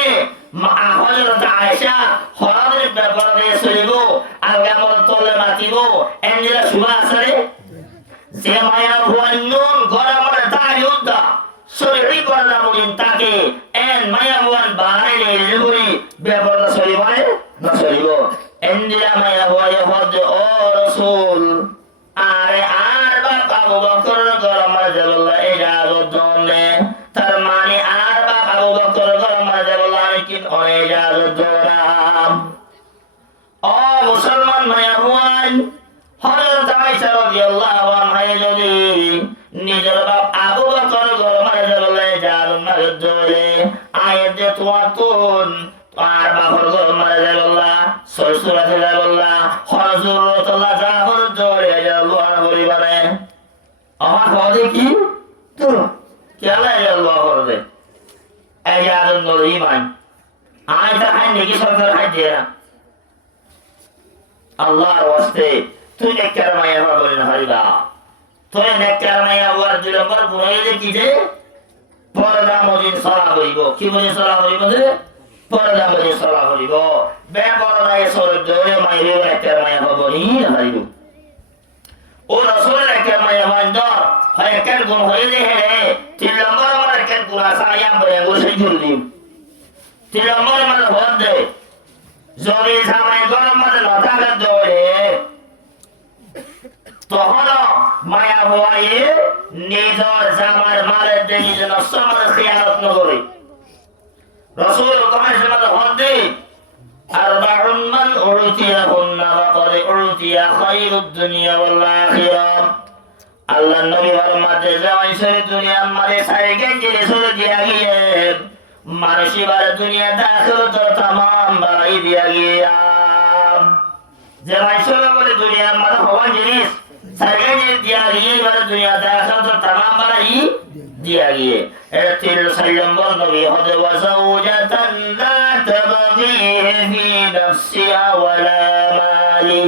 হযরত আয়েশা হরাদের ব্যাপারে সইব আলগামর তলে মাতিব এন্দিরা সুবা আসরে যে মায়া হুয়ান্নুন গরম মারে তাইউদা সরি করলা মুজিন তাকে এন মায়া হুয়ান বাহারে লেবুরি ব্যাপারে সইব না সইব এন্দিরা মায়া হুয়া হদ ও রাসূল আরে আর বাপ আবু বকর গরম মারে বললা ইজাজত দনে তার মানে আর বাপ আবু বকর গরম মারে বললা কিন্তু ইজাজত দরাম ও মুসলমান মায়া হুয়ান হযরত আয়েশা রাদিয়াল্লাহু আনহা যদি নিজের বাপ আবু বকর গরম মারে বললা ইজাজত না দরে আয়াত যে তুয়াতুন আর বাপর গরম মারে বললা সরসুরাতে বললা হযরতুল্লাহ জাফর দরে আল্লাহ পরিবারে আমার হদে কি তো কেলা আল্লাহ করবে ইজাজত নর ঈমান আয়তা হাই নেকি সরকার হাই দেয়া আল্লাহর ওয়াস্তে তুই নেককার মায়া বলেন হরিবা তুই নেককার মায়া ওয়ার দুই নম্বর গুণে যে কি যে পর্দা মজিন সরা হইব কি মজিন সরা হইব যে পর্দা মজিন সরা হইব বে পর্দায় সর দয়ে মাইরে নেককার মায়া হবনি হরিব ও রাসূলের নেককার মায়া বান্দর হয় কেন গুণ হয়ে যে হে তিন নম্বর আমার কেন গুণ আসায়াম বলে গোসে জুরদি তিন নম্বর মানে হদ দে যদি জামাই গরম মধ্যে লতাকে দৌড়ে তখন মায়া হওয়ায় নিজের জামার মালের দিয়ে নিজের নষ্টমার খেয়ালত নগরে রসুল কমের মধ্যে হদ্দে আরবাউন মান উরতিয়াহুন্না ওয়াকাদ উরতিয়া খায়রুদ দুনিয়া ওয়াল আখিরা আল্লাহ নবী ফরমাতে জামাই সরে দুনিয়া মারে সারে গেঞ্জিরে সরে দিয়া গিয়ে মানুষই বারে দুনিয়া দাখিল তো तमाम বাড়াই দিয়া গিয়া জামাই সরে বলে দুনিয়ার মাঝে হওয়া জিনিস সারে দিয়া গিয়ে বারে দুনিয়া দাখিল তো तमाम বাড়াই দিয়া গিয়ে এটা 3 নম্বর নবী হদে ওয়াজাউজাতান লা তাবগি ফি নাফসিহা ওয়ালা মালি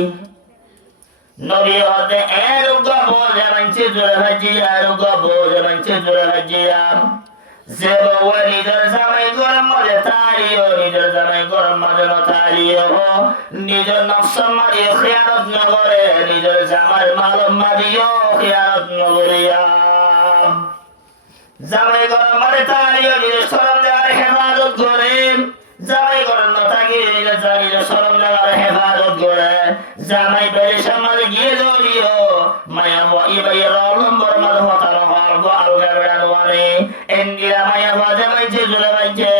নবী হদে এর গবর জামাইছে জোরে হাজিয়া এর গবর জামাইছে জোরে হাজিয়া জেব নিজের জামাই গরম মজে তারিও নিজের জামাই গরম মজে নতারিও নিজের নফস মারিও খেয়ানত নগরে নিজের জামার মাল মারিও খেয়ানত নগরিয়া জামাই গরম মজে তারিও নিজের সরম জায়গার হেফাজত করে জামাই গরম নতাকি নিজের সরম জায়গার হেফাজত করে জামাই বেড়ে সমাজে গিয়ে দৌড়িও মায়া ইবাই রলম্বর মাল হতানো হওয়ার গো আলগা বেড়ানো মানে এন্দিরা মায়া বাজে মাইছে জোরে মাইছে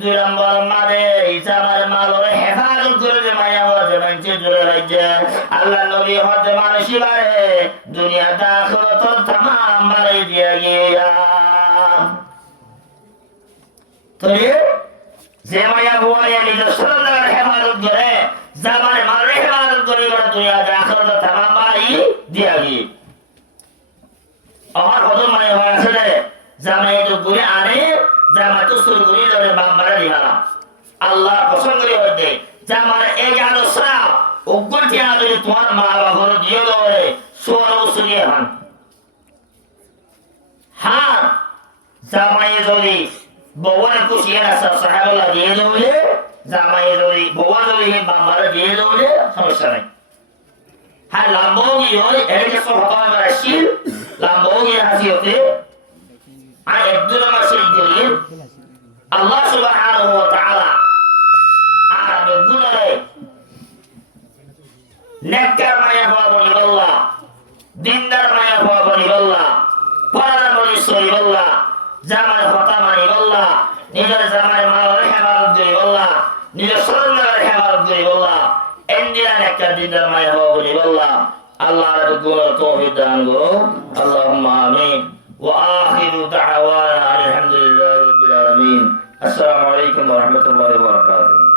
2 নম্বর মারে ইসামার মালরে হেফাজত করে যে মায়া বাজে মাইছে জোরে মাইছে আল্লাহ নবী হতে মানুষই বারে দুনিয়া দাখিলত तमाम বারে দিয়া গিয়া তো যে মায়া বুয়া নিজের সরদার হেফাজত করে জামার মালরে হেফাজত করে দুনিয়া দাখিলত तमाम বারে দিয়া গিয়া আমার কত মানে হয় আসলে জামাই তো ঘুরে আনে জামা তো শুরু করে ধরে বাম্বারা দিবালা আল্লাহ পছন্দ করে হতে জামার এই গানো সরা উগ্রটি আদরে তোমার মা বাবার দিয়ে দেবে সোয়ারও শুনিয়ে হন হ্যাঁ জামাই যদি বউয়ের খুশি এর আসা সাহাবুল্লাহ দিয়ে দেবে জামাই যদি বউয়া যদি বাম্বারা দিয়ে দেবে সমস্যা নেই হ্যাঁ লাম্বগি হয় এদিকে সব হওয়া রাশিল লাম্বগি হাসিয়তে আর একদিন আমার সেই দলিল আল্লাহ সুবহানাহু ওয়া তাআলা আর গুণরে নেককার মায়া হওয়া বলি বল্লা দিনদার মায়া হওয়া বলি বল্লা পরানা বলি সই বল্লা জামার হতা মানি বল্লা নিজের জামার মালের হেফাজত করি বল্লা নিজের সরঞ্জামের হেফাজত করি বল্লা এন্ডিয়া নেককার দিনদার মায়া হওয়া বলি বল্লা আল্লাহর গুণ তৌফিক দান করো আল্লাহুম্মা আমিন ওয়া আখিরু দাওয়ানা আলহামদুলিল্লাহি রাব্বিল আলামিন আসসালামু আলাইকুম ওয়া রাহমাতুল্লাহি ওয়া বারাকাতুহু।